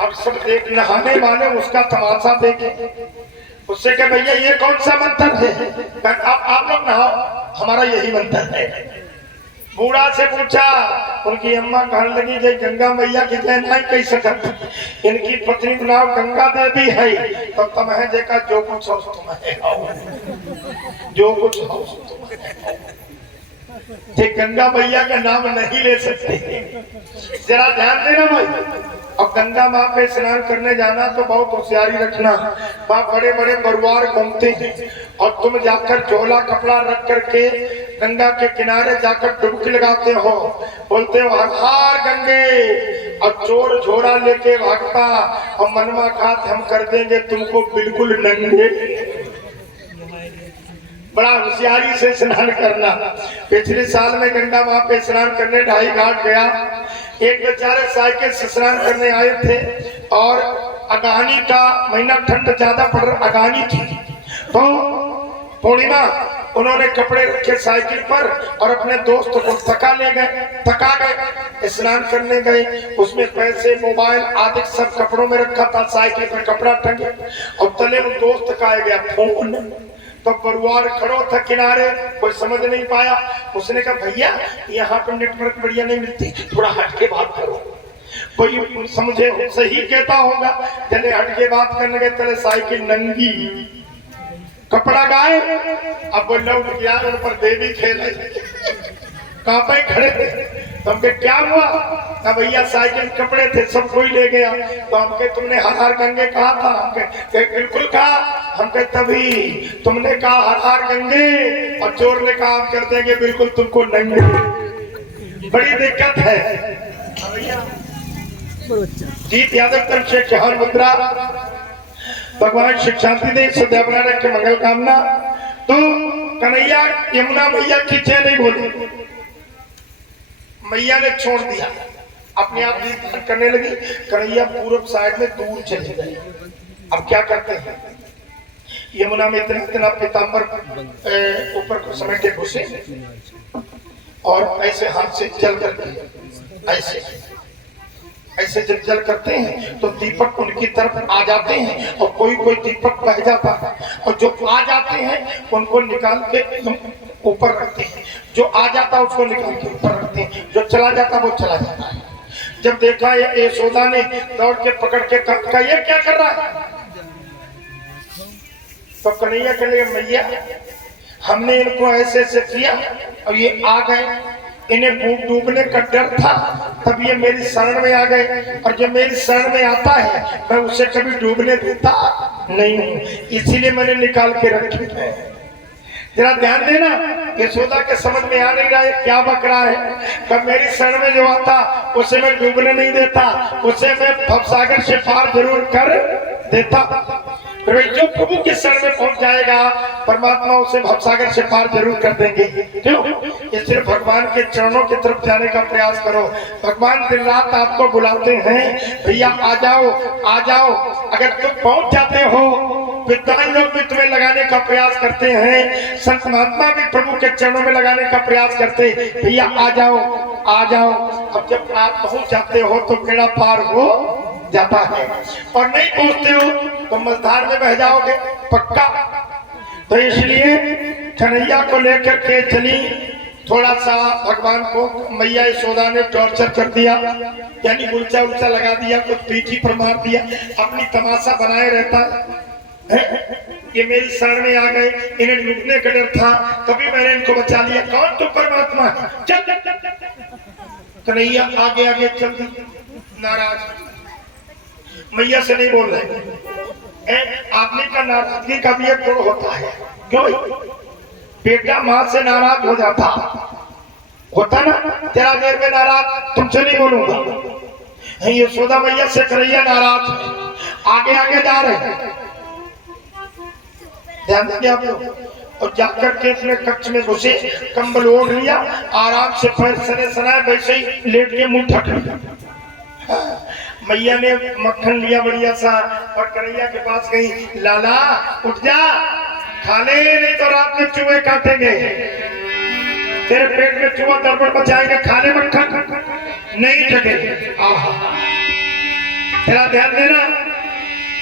अब सब देख नहाने वाले उसका तमाशा देखे, उससे कहे भैया ये कौन सा मंत्र है? आप लोग नहाओ, हमारा यही मंत्र है। बूढ़ा से पूछा, उनकी अम्मा कहने लगी जय गंगा मैया की जय नहीं कह सकत, इनकी पत्नी का नाम गंगा देवी है, तो तुम्हें देखा जो कुछ हो तुम्हें हो, जो कुछ हो तुम्हें। गंगा मैया का नाम नहीं ले सकते, जरा ध्यान देना भाई। अब गंगा माँ पे स्नान करने जाना तो बहुत होशियारी रखना, वहाँ बड़े बड़े परिवार घूमते हैं और तुम जाकर झोला कपड़ा रख करके गंगा के किनारे जाकर डुबकी लगाते हो, बोलते हो हर हर गंगे, और चोर झोला लेके भागता और मनमा खात हम कर देंगे तुमको बिल्कुल नंगे। बड़ा होशियारी से स्नान करना। पिछले साल में गंगा माँ पे स्नान करने ढाई घाट गया, एक बेचारे साइकिल से स्नान करने आए थे और अगानी का महीना, ठंड ज्यादा पड़ रहा, अगानी थी, तो पूर्णिमा उन्होंने कपड़े रखे साइकिल पर और अपने दोस्त को थका गए, स्नान करने गए, उसमें पैसे मोबाइल आदि सब कपड़ों में रखा था, साइकिल पर कपड़ा टंगे और तले वो दोस्त का आ गया फोन, तो परिवार खड़ो था किनारे, कोई समझ नहीं पाया। उसने कहा भैया यहाँ पर नेटवर्क बढ़िया नहीं मिलती, थोड़ा हट के बात करो। कोई समझे सही कहता होगा, चले हट के बात करने के, चले साइकिल नंगी कपड़ा गाए। अब वो लौट गया, उन पर देवी खेल कहाँ पे खड़े थे। तो हमके क्या हुआ? ना भैया साइकिल कपड़े थे सब कोई ले गया। तो हमके तुमने हर हर गंगे कहा था? हमके बिल्कुल कहा। हमके तभी तुमने कहा हर हर गंगे, और चोर ने कहा हम कर देंगे बिल्कुल तुमको नंगे। बड़ी दिक्कत है भैया। जीत यादव तरफ से चौहान मुद्रा। भगवान शिव शांति दे, सदैव बनाने के मंगल कामना। तो कन्हैया यमुना मैया की जय नहीं बोली, मैया ने छोड़ दिया, अपने आप दीदार करने लगी। कन्हैया पूरब साइड में दूर चले गए। अब क्या करते हैं, यमुना में इतना इतना पीताम्बर ऊपर को समेट के घुसे और ऐसे हाथ से जल करके ऐसे जब जल करते हैं तो दीपक उनकी तरफ आ जाते हैं, और कोई कोई दीपक बह जाता है, और जो आ जाते हैं उनको निकाल के ऊपर रखते हैं, जो आ जाता है उसको निकाल के ऊपर रखते हैं, जो चला जाता वो चला जाता है। जब देखा ये यशोदा ने दौड़ के पकड़ के कहा ये क्या कर रहा है? तो कन्हैया के लिए मैया हमने इनको ऐसे ऐसे किया और ये आ गए, इन्हें डूबने का डर था, तब ये मेरी शरण में आ गए। और जब मेरी शरण में आता है मैं उसे कभी डूबने देता नहीं हूँ, इसीलिए मैंने निकाल के रखी है। जरा ध्यान देना, यशोदा के समझ में आ नहीं रहा है क्या बक रहा है। कब मेरी शरण में जो आता उसे मैं डूबने नहीं देता, उसे मैं भवसागर से पार जरूर कर देता। फिर जो प्रभु के शरण में पहुंच जाएगा परमात्मा उसे भवसागर से पार जरूर कर देंगे। क्यों? इसलिए भगवान के चरणों की तरफ जाने का प्रयास करो। भगवान दिन रात आपको बुलाते हैं, भैया आ जाओ आ जाओ। अगर तुम पहुंच जाते हो, विद्वान लोग भी तुम्हें लगाने का प्रयास करते हैं, संत महात्मा भी प्रभु के चरणों में लगाने का प्रयास करते, भैया आ जाओ आ जाओ। अब जब आप पहुंच जाते हो तो बेड़ा पार हो जाता है, और नहीं पहुंचते हो तो मझधार में बह जाओगे पक्का। तो इसलिए कन्हैया को लेकर के चली। थोड़ा सा भगवान को मैया यशोदा ने टॉर्चर कर दिया, यानी उल्चा उल्चा लगा दिया, कुछ पीठी पर मार दिया, अपनी तमाशा बनाए रहता है। ये मेरी शरण में आ गए, इन्हें लूटने का डर था, तभी मैंने इनको बचा लिया। कौन? तो परमात्मा है। चल। कन्हैया आगे आगे चल दी, नाराज, मैया से नहीं बोल रहे। आदमी का नाराजगी का भी एक गुण होता है। क्यों? बेटा माँ से नाराज हो जाता होता ना, तेरा देर में नाराज, तुमसे नहीं बोलूंगा। यशोदा मैया से कन्हैया नाराज, आगे आगे जा रहे हैं। ध्यान देंगे आप लोग। और जाकर के अपने कक्ष में घुसे, कंबल ओढ़ लिया, आराम से पैर सने सनाए, वैसे ही लेट के मुंह ढक लिया। मैया ने मक्खन लिया बढ़िया सा और कन्हैया के पास गई, लाला उठ जा, खा ले, नहीं तो रात में चूहे काटेंगे, तेरे पेट में चूहा गड़बड़ मचाएंगे, खा ले मक्खन, नहीं जगे। तेरा ध्यान देना,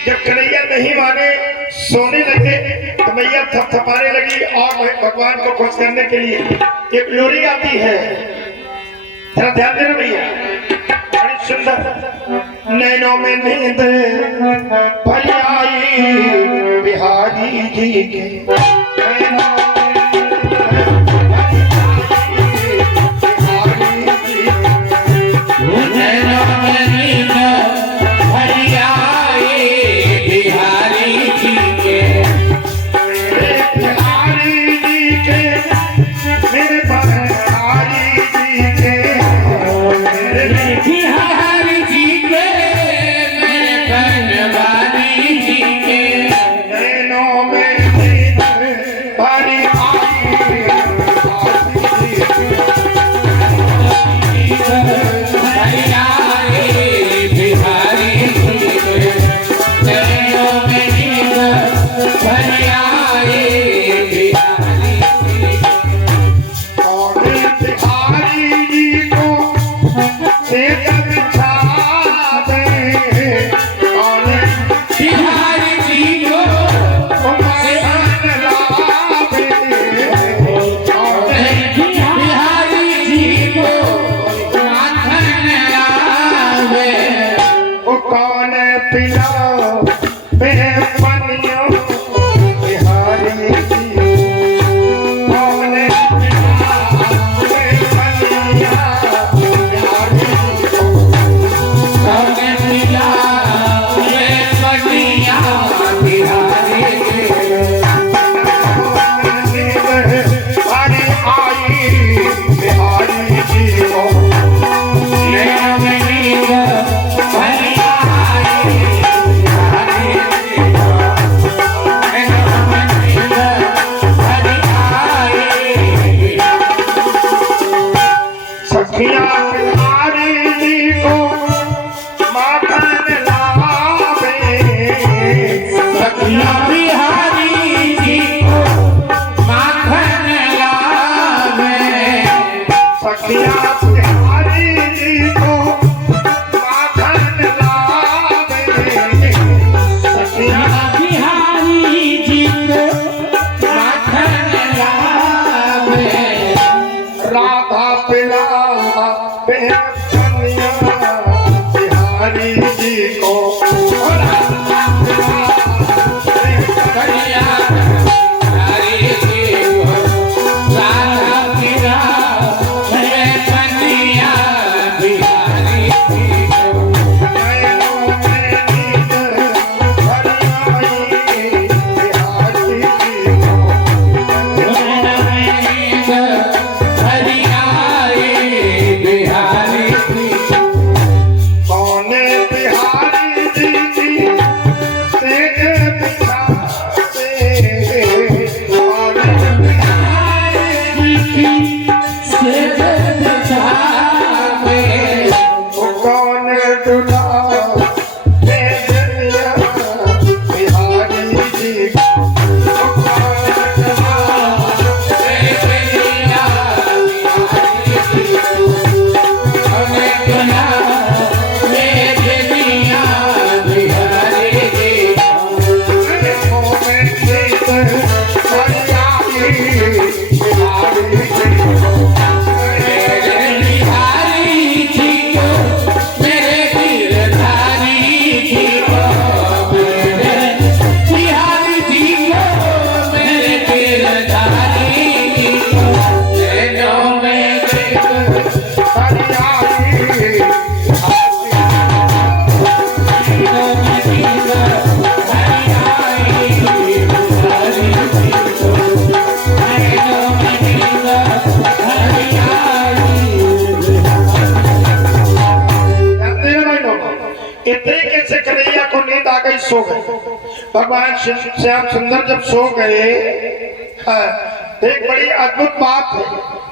जब कन्हैया नहीं माने, सोने लगे, तो मैया थपथपाने लगी और भगवान को खुश करने के लिए एक लोरी आती है। तेरा ध्यान देना भैया, बड़ी सुंदर। नैनों में नींद भरी आई बिहारी जी के, पानी सखिया बिहारी जी को माखन लावे सखिया बिहारी जी को माखन लावे राधा पिला बेचनिया बिहारी जी को राधा पिला बढ़िया हरी जी हो राधा पिला मैं कन्या बिहारी जी को नैनों में नींद भर आई बिहारी जी को बिहारी कौने बिहारी जी की तेज बिछावे कौने कौने दुला बेचनिया बिहारी जी को इतने कैसे कन्हैया को नींद आ गई, सो गए। भगवान श्याम सुंदर जब सो गए, एक बड़ी अद्भुत बात है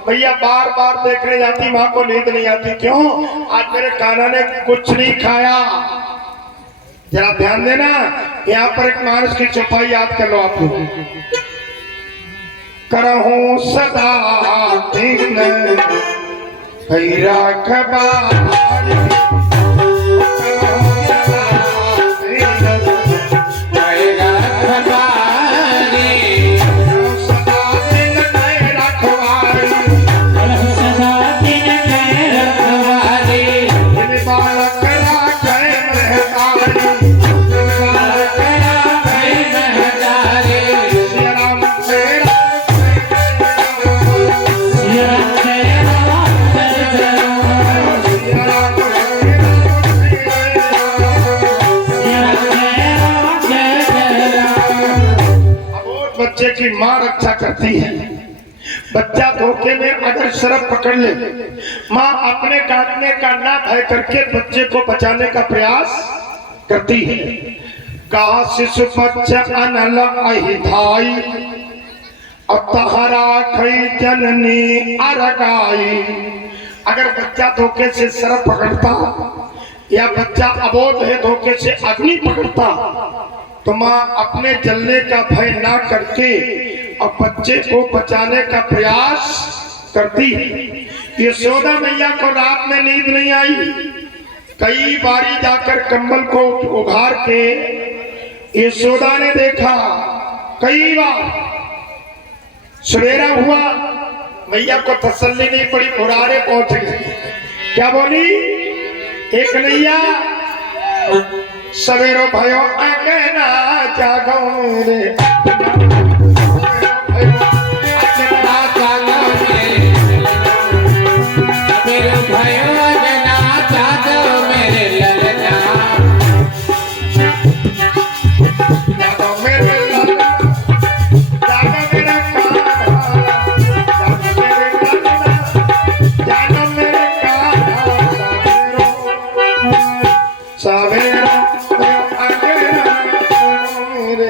भैया, बार बार देखने जाती माँ को नींद नहीं आती, क्यों? आज मेरे कान्हा ने कुछ नहीं खाया। जरा ध्यान देना, यहाँ पर एक मानस की चौपाई याद कर लो आप लोग। करहूं सदा दिन भैरा खबारी बच्चे की माँ रक्षा करती है। बच्चा धोखे में अगर शरफ पकड़ ले, माँ अपने काटने का ना भय करके बच्चे को बचाने का प्रयास करती है। कहा शिशु बच्चा अनल अहिधाई अतहरा खई जननी अरगाई। अगर बच्चा धोखे से शरफ पकड़ता या बच्चा अबोध है धोखे से अग्नि पकड़ता, तो माँ अपने जलने का भय ना करके और बच्चे को बचाने का प्रयास करती है। यशोदा मैया को रात में नींद नहीं आई, कई बारी जाकर कंबल को उघार के यशोदा ने देखा, कई बार सवेरा हुआ, मैया को तसल्ली नहीं पड़ी, बुरारे पहुंच गई। क्या बोली? एक नैया सवेरो भयो अगना जागो रे, सवेरा भयो अगना रे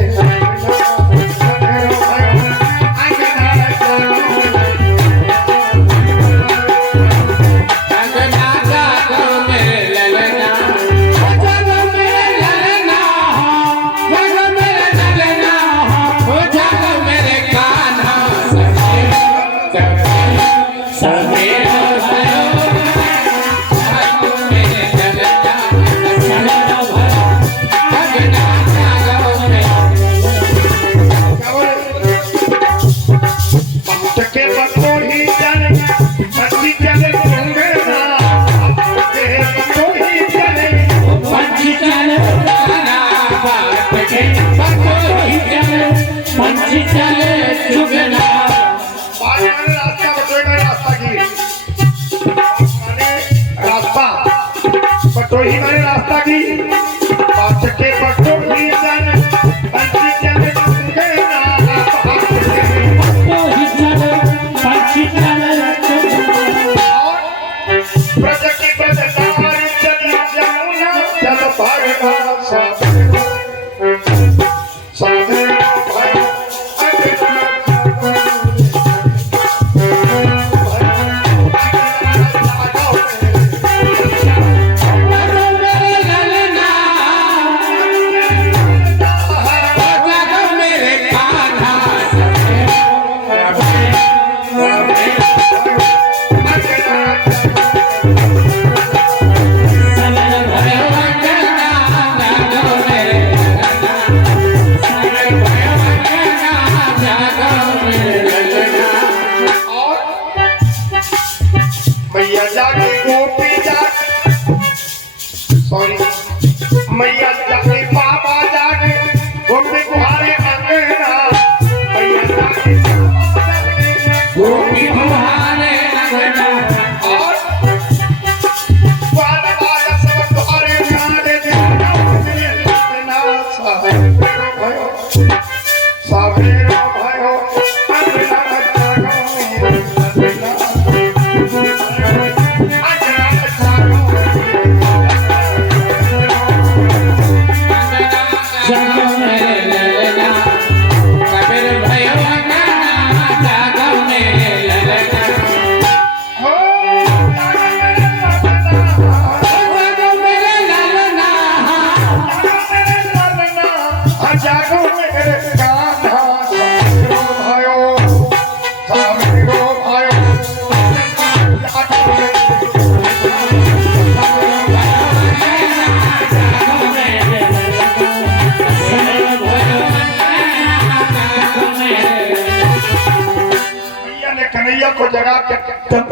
कन्हैया को जगा के तब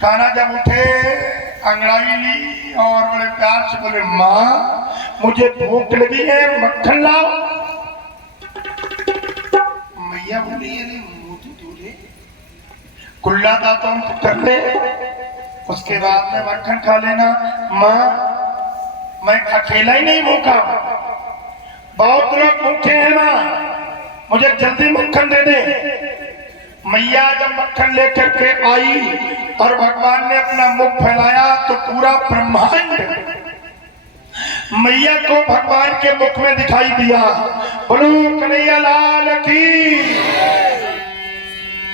कान्हा जब उठे अंगड़ाई ली और बड़े प्यार से बोले माँ मुझे भूख लगी है मक्खन लाओ। मैया बोली अरे मुझे दूरे कुल्ला दांतों कर ले उसके बाद में मक्खन खा लेना। माँ मैं अकेला ही नहीं भूखा बहुत लोग भूखे हैं माँ मुझे जल्दी मक्खन दे दे। मैया जब मक्खन लेकर के आई और भगवान ने अपना मुख फैलाया तो पूरा ब्रह्मांड मैया को भगवान के मुख में दिखाई दिया। बोलो कन्हैया लाल की।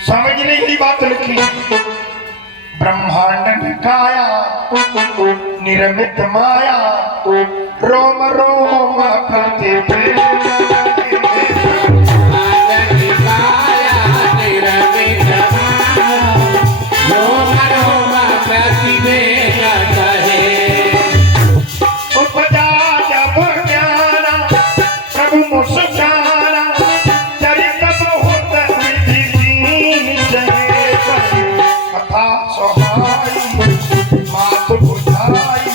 समझने की बात लिखी ब्रह्मांड निकाया निर्मित माया रोम रोम उपजा जब ज्ञाना प्रभु मुस्काना चरित बहुत विधि कथा सोहाई मात बुझाई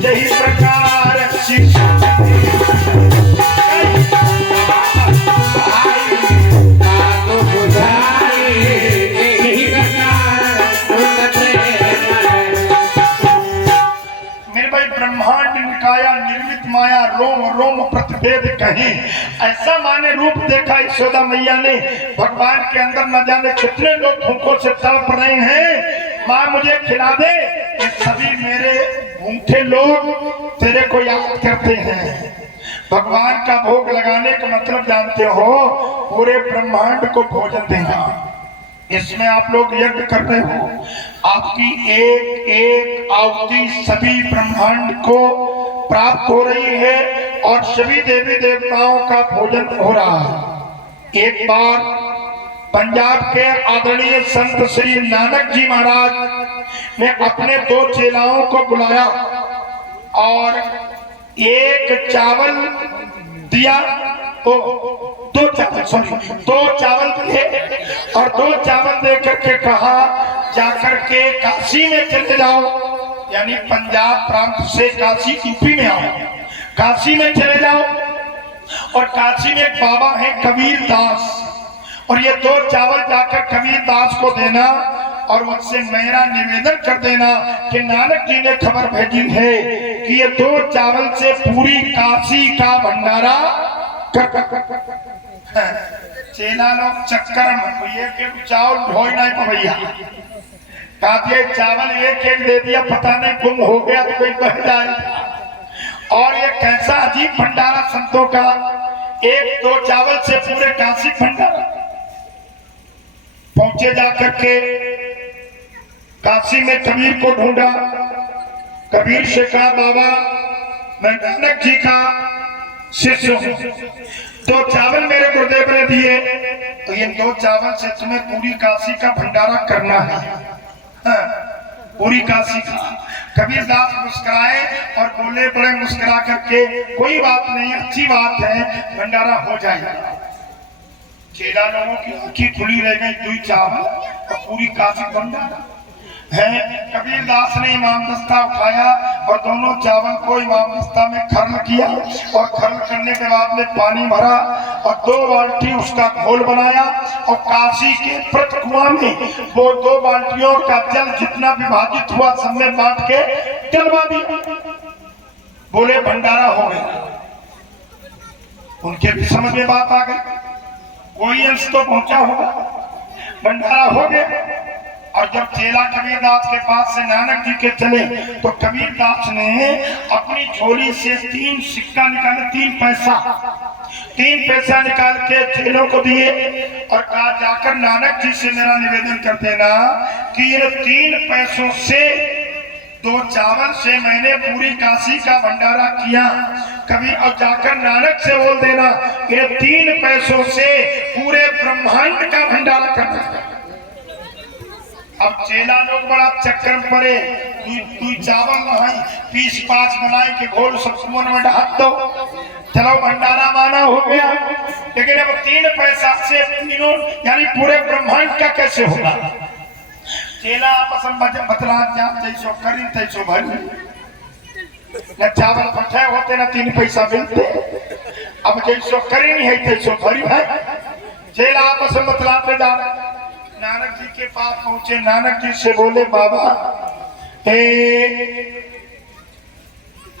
यही प्रकार शिक्षा ब्रह्मांड निकाया निर्मित माया रोम रोम प्रतिभेद कहीं। ऐसा माने रूप देखा यशोदा मैया ने भगवान के अंदर न जाने कितने लोग भूखों से तड़प रहे हैं। माँ मुझे खिला दे। ये सभी मेरे भूखे लोग तेरे को याद करते हैं। भगवान का भोग लगाने का मतलब जानते हो पूरे ब्रह्मांड को भोजन देना। इसमें आप लोग यज्ञ करते हो आपकी एक एक आहुति सभी ब्रह्मांड को प्राप्त हो रही है और सभी देवी देवताओं का भोजन हो रहा है। एक बार पंजाब के आदरणीय संत श्री नानक जी महाराज ने अपने 2 चेलाओं को बुलाया और एक चावल दिया दो चावल दिए और 2 चावल दे करके कहा जाकर के काशी में चले जाओ यानी पंजाब प्रांत से काशी यूपी में आओ। काशी में चले जाओ और काशी में एक बाबा है कबीर दास और ये 2 चावल जाकर कबीर दास को देना और मुझसे मेरा निवेदन कर देना कि नानक जी ने खबर भेजी है कि ये 2 चावल से पूरी काशी का भंडारा चेला लोग चक्कर में एक चावल ढोई नहीं तो भैया काफी चावल एक एक दे दिया पता नहीं गुम हो गया तो कोई बह जाए। और ये कैसा अजीब भंडारा संतों का 1-2 चावल से पूरे काशी भंडारा। पहुंचे जाकर के काशी में कबीर को ढूंढा। कबीर से कहा बाबा मैं नानक जी का शिष्य हूं 2 चावल मेरे गुरुदेव ने दिए तो ये 2 चावल से तुम्हें पूरी काशी का भंडारा करना है। हाँ, पूरी काशी का। कबीर दास मुस्कुराए और बोले बड़े मुस्कुरा करके कोई बात नहीं अच्छी बात है भंडारा हो जाएगा। चेला लोगों की आंखें खुली रह गई 2 चावल और पूरी काशी भंडारा है। कबीर दास ने इमाम दस्ता उठाया और दोनों चावल को इमाम दस्ता में खर्ल किया और खर्ल करने के बाद में पानी भरा और 2 बाल्टी उसका घोल बनाया और काशी के प्रत कुआं में वो 2 बाल्टियों का जल जितना विभाजित हुआ सब में बांट के डलवा दिया। बोले भंडारा हो गया। उनके भी समझ में बात आ गई कोई अंश तो पहुंचा होगा भंडारा हो गया। और जब चेला कबीर दास के पास से नानक जी के चले तो कबीर दास ने अपनी झोली से 3 सिक्का निकाले 3 पैसा निकाल के चेलों को दिए और कहा जाकर नानक जी से मेरा निवेदन कर देना कि ये 3 पैसों से 2 चावल से मैंने पूरी काशी का भंडारा किया। कभी और जाकर नानक से बोल देना ये 3 पैसों से पूरे ब्रह्मांड का भंडारा करना। अब चेला लोग बड़ा चक्कर पड़े तू चावल नहीं 20-5 बनाए के घोल सब कुआं में ढक दो। चलो भंडारा माना हो गया, लेकिन अब 3 पैसा से तीनों यानी पूरे ब्रह्मांड का कैसे होगा? चेला आपस में बतला जा जैसो करी तैसो भरी, न चावल पठे होते न 3 पैसा मिलते। अब जैसो करी नहीं है तैसो भरी है। चेला आपस में बतलाते जा रहे। नानक जी के पास पहुंचे, नानक जी से बोले बाबा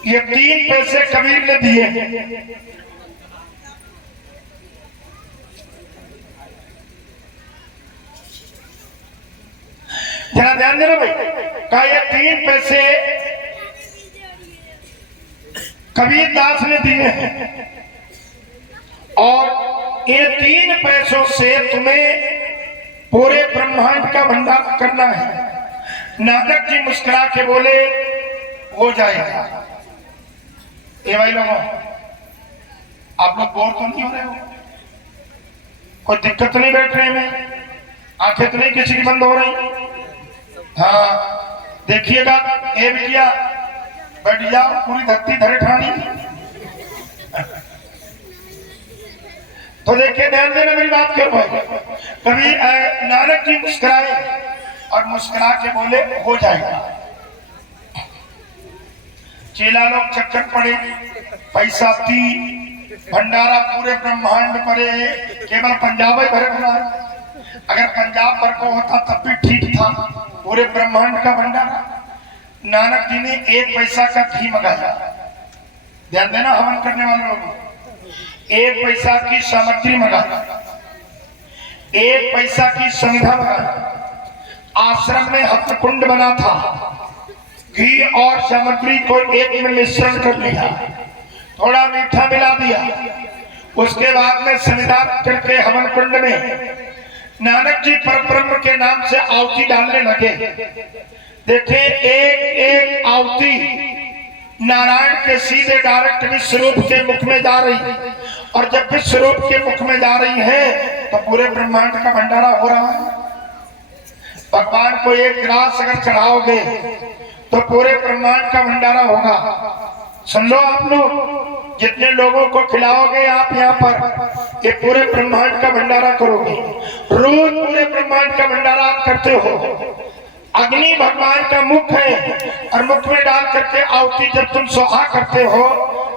ये 3 पैसे कबीर ने दिए, जरा ध्यान देना भाई। कहा ये 3 पैसे कबीर दास ने दिए हैं और ये 3 पैसों से तुम्हें पूरे ब्रह्मांड का भंडार करना है। नानक जी मुस्कुरा के बोले हो जाएगा। ये भाई लोगों, आप लोग बोर तो नहीं हो रहे हो? कोई दिक्कत नहीं बैठने में? आंखें तो नहीं किसी की बंद हो रही? हाँ देखिएगा, ये भी किया बैठ जाओ, पूरी धरती धरे ठानी। तो देखिए ध्यान देना, मेरी बात करो भाई। कभी नानक जी मुस्कुराए और मुस्कुरा के बोले हो जाएगा। चेला लोग चक्कर पड़े, पैसा दी, भंडारा पूरे ब्रह्मांड परे, केवल पंजाब ही भरे बना। अगर पंजाब भर को होता तब भी ठीक था, पूरे ब्रह्मांड का भंडारा। नानक जी ने 1 पैसा का घी मंगाया। ध्यान देना हवन करने वाले लोग, 1 पैसा की सामग्री मंगाई, 1 पैसा की संध्या मंगाई। आश्रम में हवन कुंड बना था, घी और सामग्री को एक में मिश्रण कर लिया, थोड़ा मीठा मिला दिया। उसके बाद में संध्या करके हवन कुंड में नानक जी परब्रह्म के नाम से आहुति डालने लगे। देखे एक एक आहुति नारायण के सीधे डायरेक्ट विश्वरूप के मुख में जा रही, और जब विश्वरूप के मुख में जा रही है तो पूरे ब्रह्मांड का भंडारा हो रहा है। भगवान को 1 ग्रास अगर चढ़ाओगे तो पूरे ब्रह्मांड का भंडारा होगा। सुन लो आप लोग, जितने लोगों को खिलाओगे आप यहाँ पर, ये पूरे ब्रह्मांड का भंडारा करोगे। रोज पूरे ब्रह्मांड का भंडारा आप करते हो। अग्नि भगवान का मुख है, और मुख में डाल करके आहुति जब तुम स्वाहा करते हो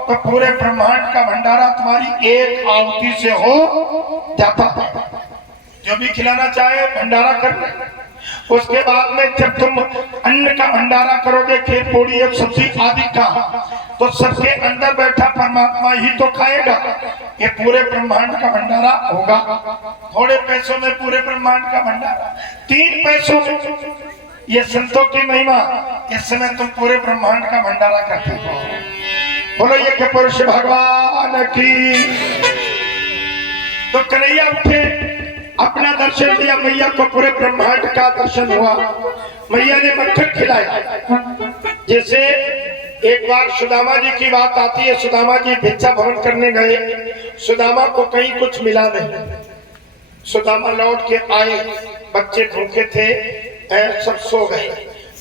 तो पूरे ब्रह्मांड का भंडारा तुम्हारी 1 आहुति से हो जाता है। जो भी खिलाना चाहे भंडारा कर ले। उसके बाद में जब तुम अन्न का भंडारा करोगे, खीर पूरी और सब्जी आदि का, तो सबके अंदर बैठा परमात्मा ही तो खाएगा। ये पूरे ब्रह्मांड का भंडारा होगा। थोड़े पैसों में पूरे ब्रह्मांड का भंडारा, 3 पैसों में ये संतों की महिमा। इस समय तुम पूरे ब्रह्मांड का भंडारा करते हो। बोलो ये कि पुरुष भगवान की। तो कन्हैया उठे, अपना दर्शन दिया मैया को, पूरे ब्रह्मांड का दर्शन हुआ। मैया ने मक्खन खिलाया। जैसे एक बार सुदामा जी की बात आती है, सुदामा जी भिक्षा भवन करने गए, सुदामा को कहीं कुछ मिला नहीं। सुदामा लौट के आए, बच्चे भूखे थे, सब सो गए।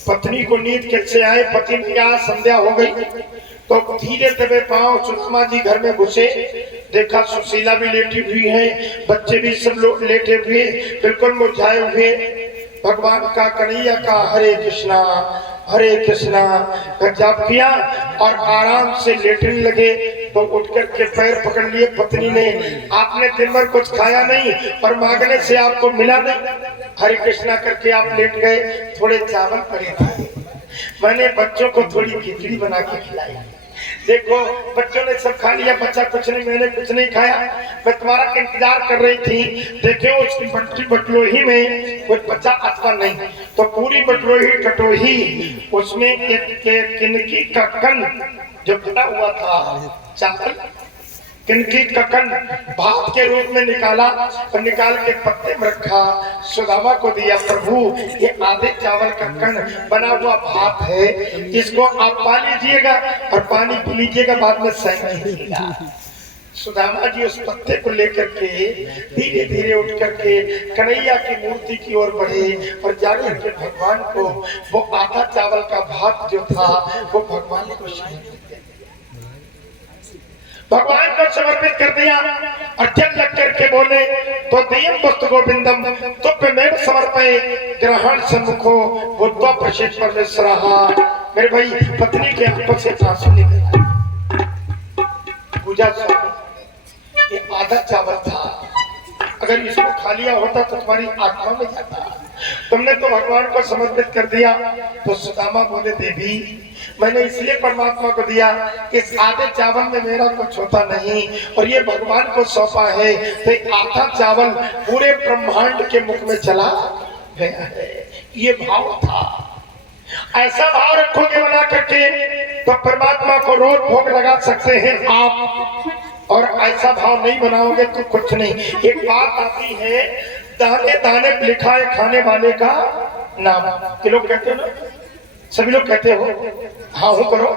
पत्नी को नींद कैसे आए, पति ने यहाँ संध्या हो गई, तो धीरे दबे पांव सुदामा जी घर में घुसे। देखा सुशीला भी लेटी हुई है, बच्चे भी सब लोग लेटे हुए, बिल्कुल मुरझाए हुए। भगवान का कन्हैया का हरे कृष्णा का जाप किया और आराम से लेटने लगे। तो उठ करके पैर पकड़ लिए पत्नी ने, आपने दिन भर कुछ खाया नहीं और मांगने से आपको मिला नहीं, हरे कृष्णा करके आप लेट गए। थोड़े चावल पड़े थे, मैंने बच्चों को थोड़ी खिचड़ी बना के खिलाई। देखो बच्चों ने सब खा लिया, बच्चा कुछ नहीं, मैंने कुछ नहीं खाया, मैं तुम्हारा इंतजार कर रही थी। देखे उसकी बटलोही में कुछ बच्चा अथवा नहीं, तो पूरी बटलोही टटोही, उसमें एक किनकी का कण जो बना हुआ था चावल, किनकी का कण भात के रूप में निकाला और निकाल के पत्ते में रखा, सुदामा को दिया। प्रभु ये आधे चावल का कण बना हुआ भात है, इसको आप पा लीजिएगा और पानी पी लीजिएगा, बाद में सहन कीजिएगा। सुदामा जी उस पत्ते को लेकर के धीरे धीरे उठ करके कन्हैया की मूर्ति की ओर बढ़े और जाकर के भगवान को वो आधा चावल का भात जो था वो भगवान को भगवान को समर्पित कर दिया और जल लग करके बोले तो दियम वस्तु गोविंदम तुभ्यमेव समर्पये ग्रहण सन्मुखो बुद्धा प्रसिद्ध परमेश्वरः। मेरे भाई पत्नी के आंखों से आंसू निकला। पूजा ये आधा चावल था, अगर इसको खा लिया होता तो तुम्हारी आत्मा में जाता। तुमने तो भगवान को समर्पित कर दिया। तो सुदामा बोले देवी मैंने इसलिए परमात्मा को दिया, इस आधे चावल में मेरा कुछ होता नहीं और ये भगवान को सौंपा है, तो आधा चावल पूरे ब्रह्मांड के मुख में चला गया है। ये भाव था। ऐसा भाव रखोगे बना करके तो परमात्मा को रोज भोग लगा सकते हैं आप, और ऐसा भाव नहीं बनाओगे तो कुछ नहीं। एक बात आती है, दाने दाने पे लिखा है खाने वाले का नाम। कि लोग कहते हो ना, सभी लोग कहते हो हाँ हूं करो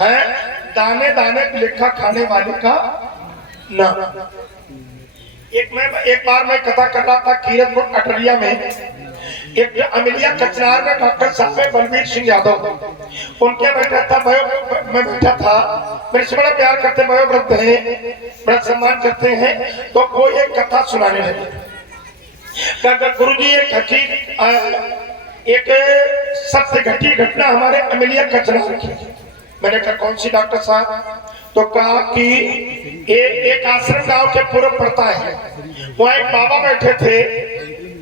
है, दाने दाने पे लिखा खाने वाले का नाम। एक बार मैं कथा कर रहा था कीरतपुर अटरिया में। एक अमिलिया कचनार में डॉक्टर साहब है बलबीर सिंह यादव, उनके बैठा था मैं बैठा था। मेरे से बड़ा प्यार करते, वयोवृद्ध हैं, बड़ा सम्मान करते हैं। तो वो एक कथा सुनाने लगे। गुरु जी एक सत्य घटी घटना हमारे अमिलिया कचनार की। मैंने कहा कौन सी डॉक्टर साहब? तो कहा कि एक आश्रम गांव के पूर्व पड़ता है, वहाँ एक बाबा बैठे थे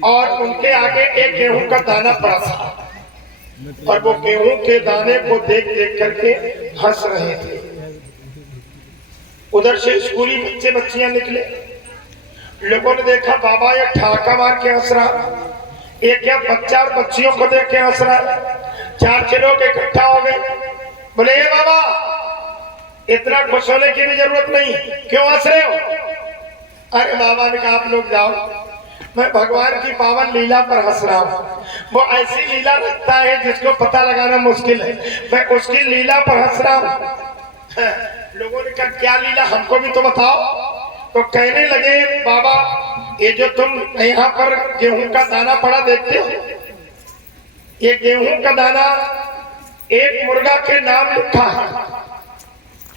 और उनके आगे एक गेहूं का दाना पड़ा था और वो गेहूं के दाने को देख देख करके हंस रहे थे। उधर से स्कूली बच्चे बच्चियां निकले। लोगों ने देखा बाबा ये ठाका मार के हंस रहा, एक या बच्चा और बच्चियों को देख के हंस रहा। 4-6 लोग इकट्ठा हो गए। बोले ये बाबा इतना खुश होने की भी जरूरत नहीं, क्यों हंस रहे हो? अरे बाबा ने कहा आप लोग जाओ, मैं भगवान की पावन लीला पर हंस रहा हूँ। वो ऐसी लीला रखता है जिसको पता लगाना मुश्किल है, मैं उसकी लीला पर हंस रहा हूँ। लोगों ने कहा क्या लीला, हमको भी तो बताओ। तो कहने लगे बाबा ये जो तुम यहाँ पर गेहूं का दाना पड़ा देखते हो, ये गेहूं का दाना एक मुर्गा के नाम लिखा है।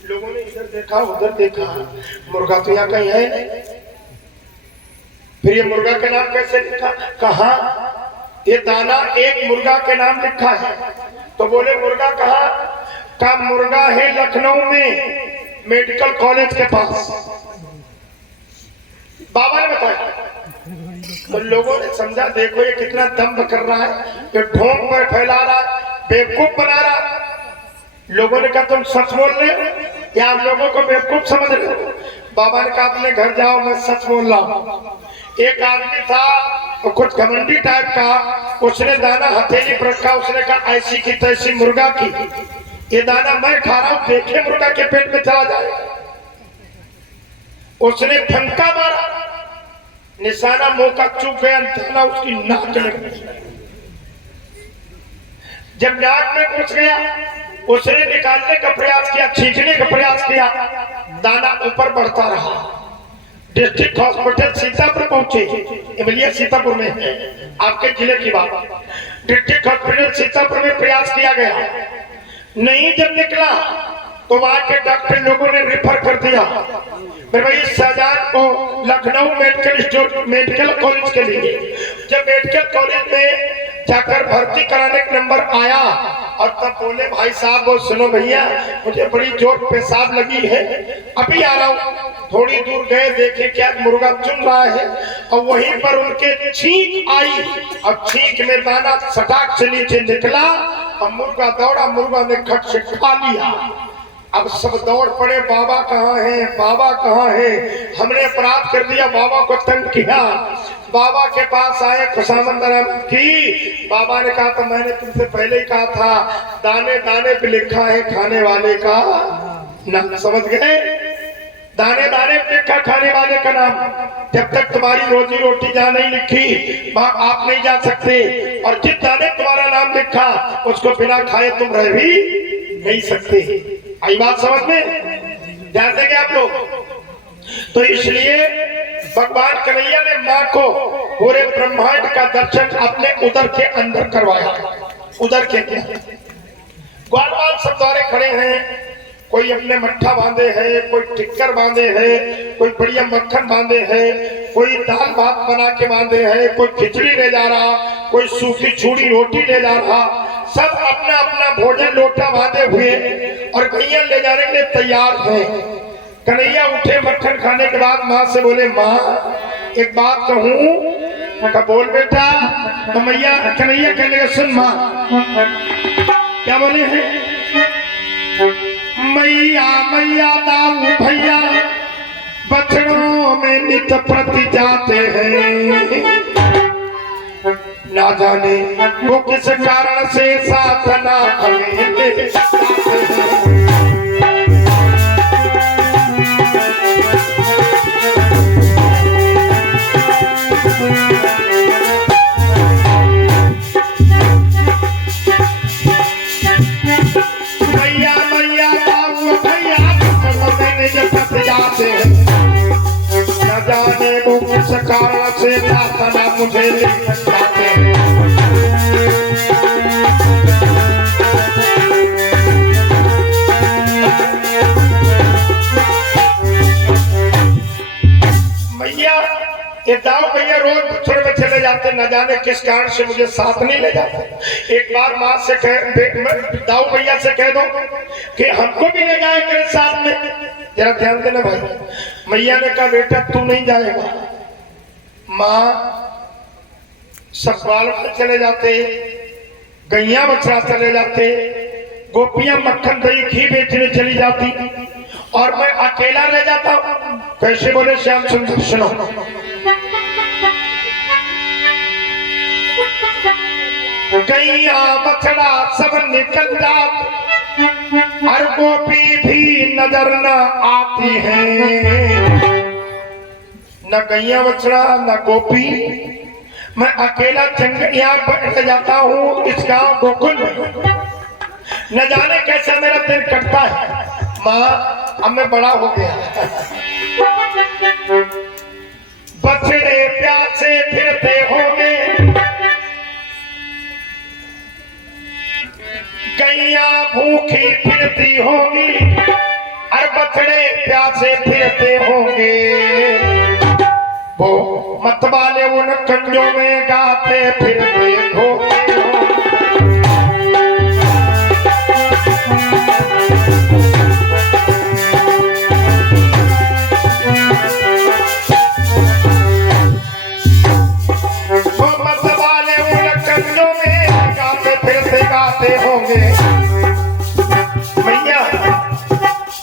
लोगों ने इधर देखा उधर देखा, मुर्गा तो यहाँ कहीं है नहीं। फिर ये मुर्गा के नाम कैसे लिखा? कहा ये दाना एक मुर्गा के नाम लिखा है। तो बोले मुर्गा कहा? का मुर्गा है लखनऊ में मेडिकल कॉलेज के पास। बाबा ने बताया। तो लोगों ने समझा देखो ये कितना दम्भ कर रहा है, ये ढोंग पर फैला रहा है, बेवकूफ बना रहा। लोगों ने कहा तुम सच बोल रहे हो या आप लोगों को बेवकूफ समझ रहे हो? बाबा ने कहा अपने घर जाओ, मैं सच बोल रहा हूँ। एक आदमी था तो कुछ घमंडी टाइप का, उसने दाना हथेली पर रखा, उसने कहा ऐसी की तैसी मुर्गा की ये दाना मैं खा रहा हूँ, देखे मुर्गा के पेट में चला जाए। उसने फंका मारा, निशाना मुंह का चूक गया, अंतना उसकी नाक लग गई। जब नाक में घुस गया उसने निकालने का प्रयास किया, खींचने का प्रयास किया, दाना ऊपर बढ़ता रहा। डिस्ट्रिक्ट हॉस्पिटल सीतापुर पहुंचे, इमलिया सीतापुर में है, आपके जिले की बात। डिस्ट्रिक्ट हॉस्पिटल सीतापुर में प्रयास किया गया, नहीं जब निकला तो वहां के डॉक्टर लोगों ने रेफर कर दिया मेरे भाई शाहजहां को लखनऊ मेडिकल कॉलेज के लिए। जब मेडिकल कॉलेज में जाकर भर्ती कराने का नंबर आया और तब बोले भाई साहब वो सुनो भैया मुझे बड़ी जोर पेशाब लगी है, अभी आ रहा हूँ। थोड़ी दूर गए, देखे क्या मुर्गा चुन रहा है और वहीं पर उनके छींक आई और छींक में दाना सटाक से नीचे निकला और मुर्गा दौड़ा, मुर्गा ने खट से खा लिया। अब सब दौड़ पड़े, बाबा कहाँ है, बाबा कहाँ है, हमने अपराध कर दिया, बाबा को तंग किया। बाबा के पास आए, खुशामद की। बाबा ने कहा तो मैंने तुमसे पहले ही कहा था, दाने दाने पे लिखा है खाने वाले का नाम। समझ गए? दाने दाने पे लिखा खाने वाले का नाम। जब तक तुम्हारी रोजी रोटी जहाँ नहीं लिखी आप नहीं जा सकते, और जिस दाने तुम्हारा नाम लिखा उसको बिना खाए तुम रह भी नहीं सकते। आई बात समझ में? ध्यान देंगे आप लोग। तो इसलिए भगवान कन्हैया ने माँ को पूरे ब्रह्मांड का दर्शन अपने उदर के अंदर करवाया। उदर के ग्वालवाल सब द्वारे खड़े हैं, कोई अपने मट्ठा बांधे है, कोई टिक्कर बांधे है, कोई बढ़िया मक्खन बांधे है, कोई दाल भात बना के बांधे है, कोई खिचड़ी ले जा रहा, कोई सूखी छुड़ी रोटी ले जा रहा। सब अपना अपना भोजन लोटा बांधे हुए और गैया ले जाने के लिए तैयार है। कन्हैया उठे मक्खन खाने के बाद माँ से बोले, माँ एक बात कहूँ। का बोल बेटा। तो मैया कन्हैया कहने लगे, सुन माँ क्या बोले हैं। मैया मैया दाऊ भैया बछड़ों में नित प्रति जाते हैं, ना जाने वो किस कारण से साथ ना हमें ले जाते हैं। न जाने वो किस कारण से ना मुझे ले जाते हैं। मैया ये दाऊ भैया रोज बछड़े में चले जाते, न जाने किस कारण से मुझे साथ नहीं ले जाते। एक बार माँ से दाऊ भैया से कह दो कि हमको भी ले जाए मेरे साथ में। जरा ध्यान देना भाई। मैया ने कहा, बेटा तू नहीं जाएगा। माँ सब बाल चले जाते, गैया बछड़ा चले जाते, गोपियां मक्खन दही घी बेचने चली जाती और मैं अकेला रह जाता हूँ। कैसे बोले श्याम सुंदर, सुनो। गैया बछड़ा सब निकल जाते और गोपी भी नजर न आती है। न गैया बछड़ा न गोपी, मैं अकेला जंगलिया बैठ जाता हूँ इस गांव गोकुल में। न जाने कैसे मेरा दिन कटता है। माँ अब मैं बड़ा हो गया, बछड़े प्यासे फिरते होंगे, गैया भूखी फिरती होंगी और बछड़े प्यासे फिरते होंगे। वो मत वाले उन कंजों में गाते फिरते होंगे। होंगे मैया,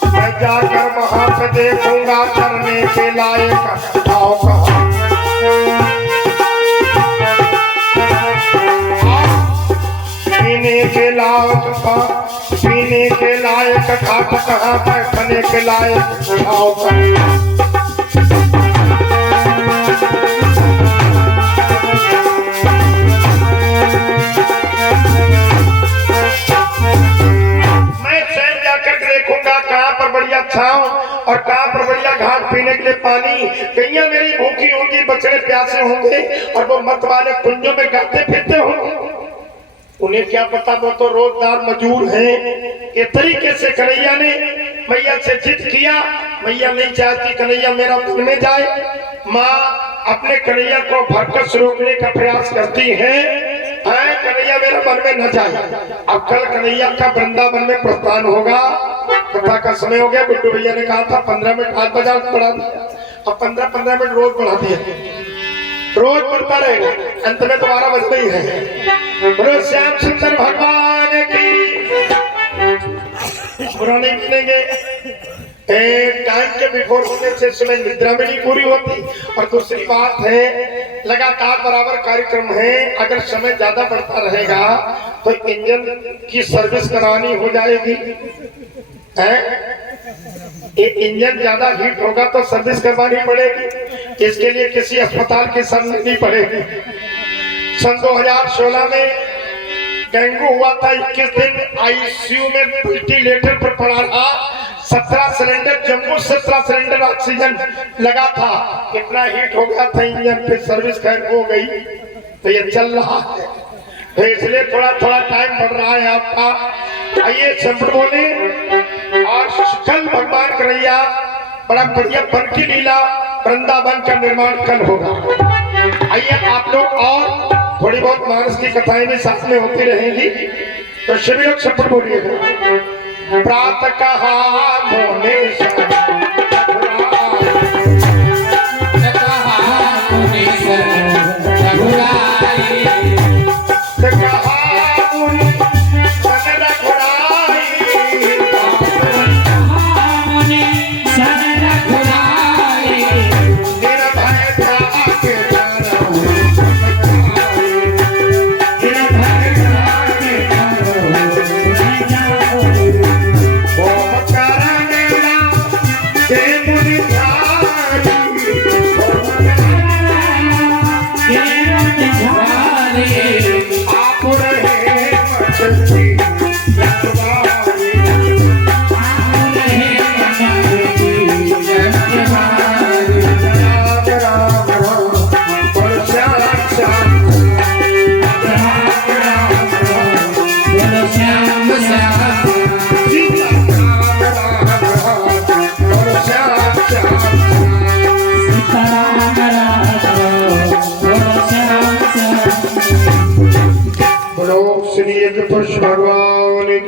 मैं जाकर वहां पे देखूंगा चरने के लायक ठाव कहाँ। पीने के लायक घाट कहाँ, बैठने के लायक ठाव कहाँ। बढ़िया छांव और कहाँ पर बढ़िया घाट, पीने के लिए पानी। गैया मेरी भूखी होंगी, बछड़े प्यासे होंगे और वो मत वाले कुंजों में गाते फिरते होंगे। उन्हें क्या पता, वो तो रोजगार मजदूर हैं। ये तरीके से कन्हैया ने मैया से जिद किया। मैया नहीं चाहती कन्हैया मेरा मन में जाए। माँ अपने कन्हैया को भरकस रोकने का प्रयास करती है, कन्हैया मेरा मन में न जाए। अब कल कन्हैया का वृंदावन में प्रस्थान होगा। कथा का समय हो गया। गुड्डू भैया ने कहा था 15 मिनट आज बजा बढ़ा दिया, अब 15-15 मिनट रोज बढ़ा दिया, रोज बढ़ता रहेगा, अंत में तुम्हारा बज गई है। बोलो श्याम सुंदर भगवान की। बुरा नहीं मानेंगे, टाइम के बिफोर होने से सुबह निद्रा में नहीं पूरी होती। और दूसरी बात है, लगातार बराबर कार्यक्रम है, अगर समय ज्यादा बढ़ता रहेगा तो इंजन की सर्विस करानी हो जाएगी। इंजन ज्यादा हीट होगा तो सर्विस करवानी पड़ेगी। इसके लिए किसी अस्पताल की सर्विस लेनी पड़ेगी। सन 2016 में डेंगू हुआ था, 21 दिन आईसीयू में वेंटिलेटर पर पड़ा था। 17 सिलेंडर जम्मू, 17 सिलेंडर ऑक्सीजन लगा था। इतना हीट हो गया था इंजन, फिर सर्विस खैर हो गई, तो ये चल रहा है। तो इसलिए थोड़ा थोड़ा टाइम बढ़ रहा है आपका। आइए शंकर बोले। और कल भगवान कन्हैया बड़ा बढ़िया बन की लीला वृंदावन का निर्माण कल होगा। आइए आप लोग और थोड़ी बहुत मानस की कथाएं भी साथ में होती रहेंगी, तो सभी लोग सफल बोलिएगा। प्रातः कहा मोने श्री यज्ञ पुरुष भगवान की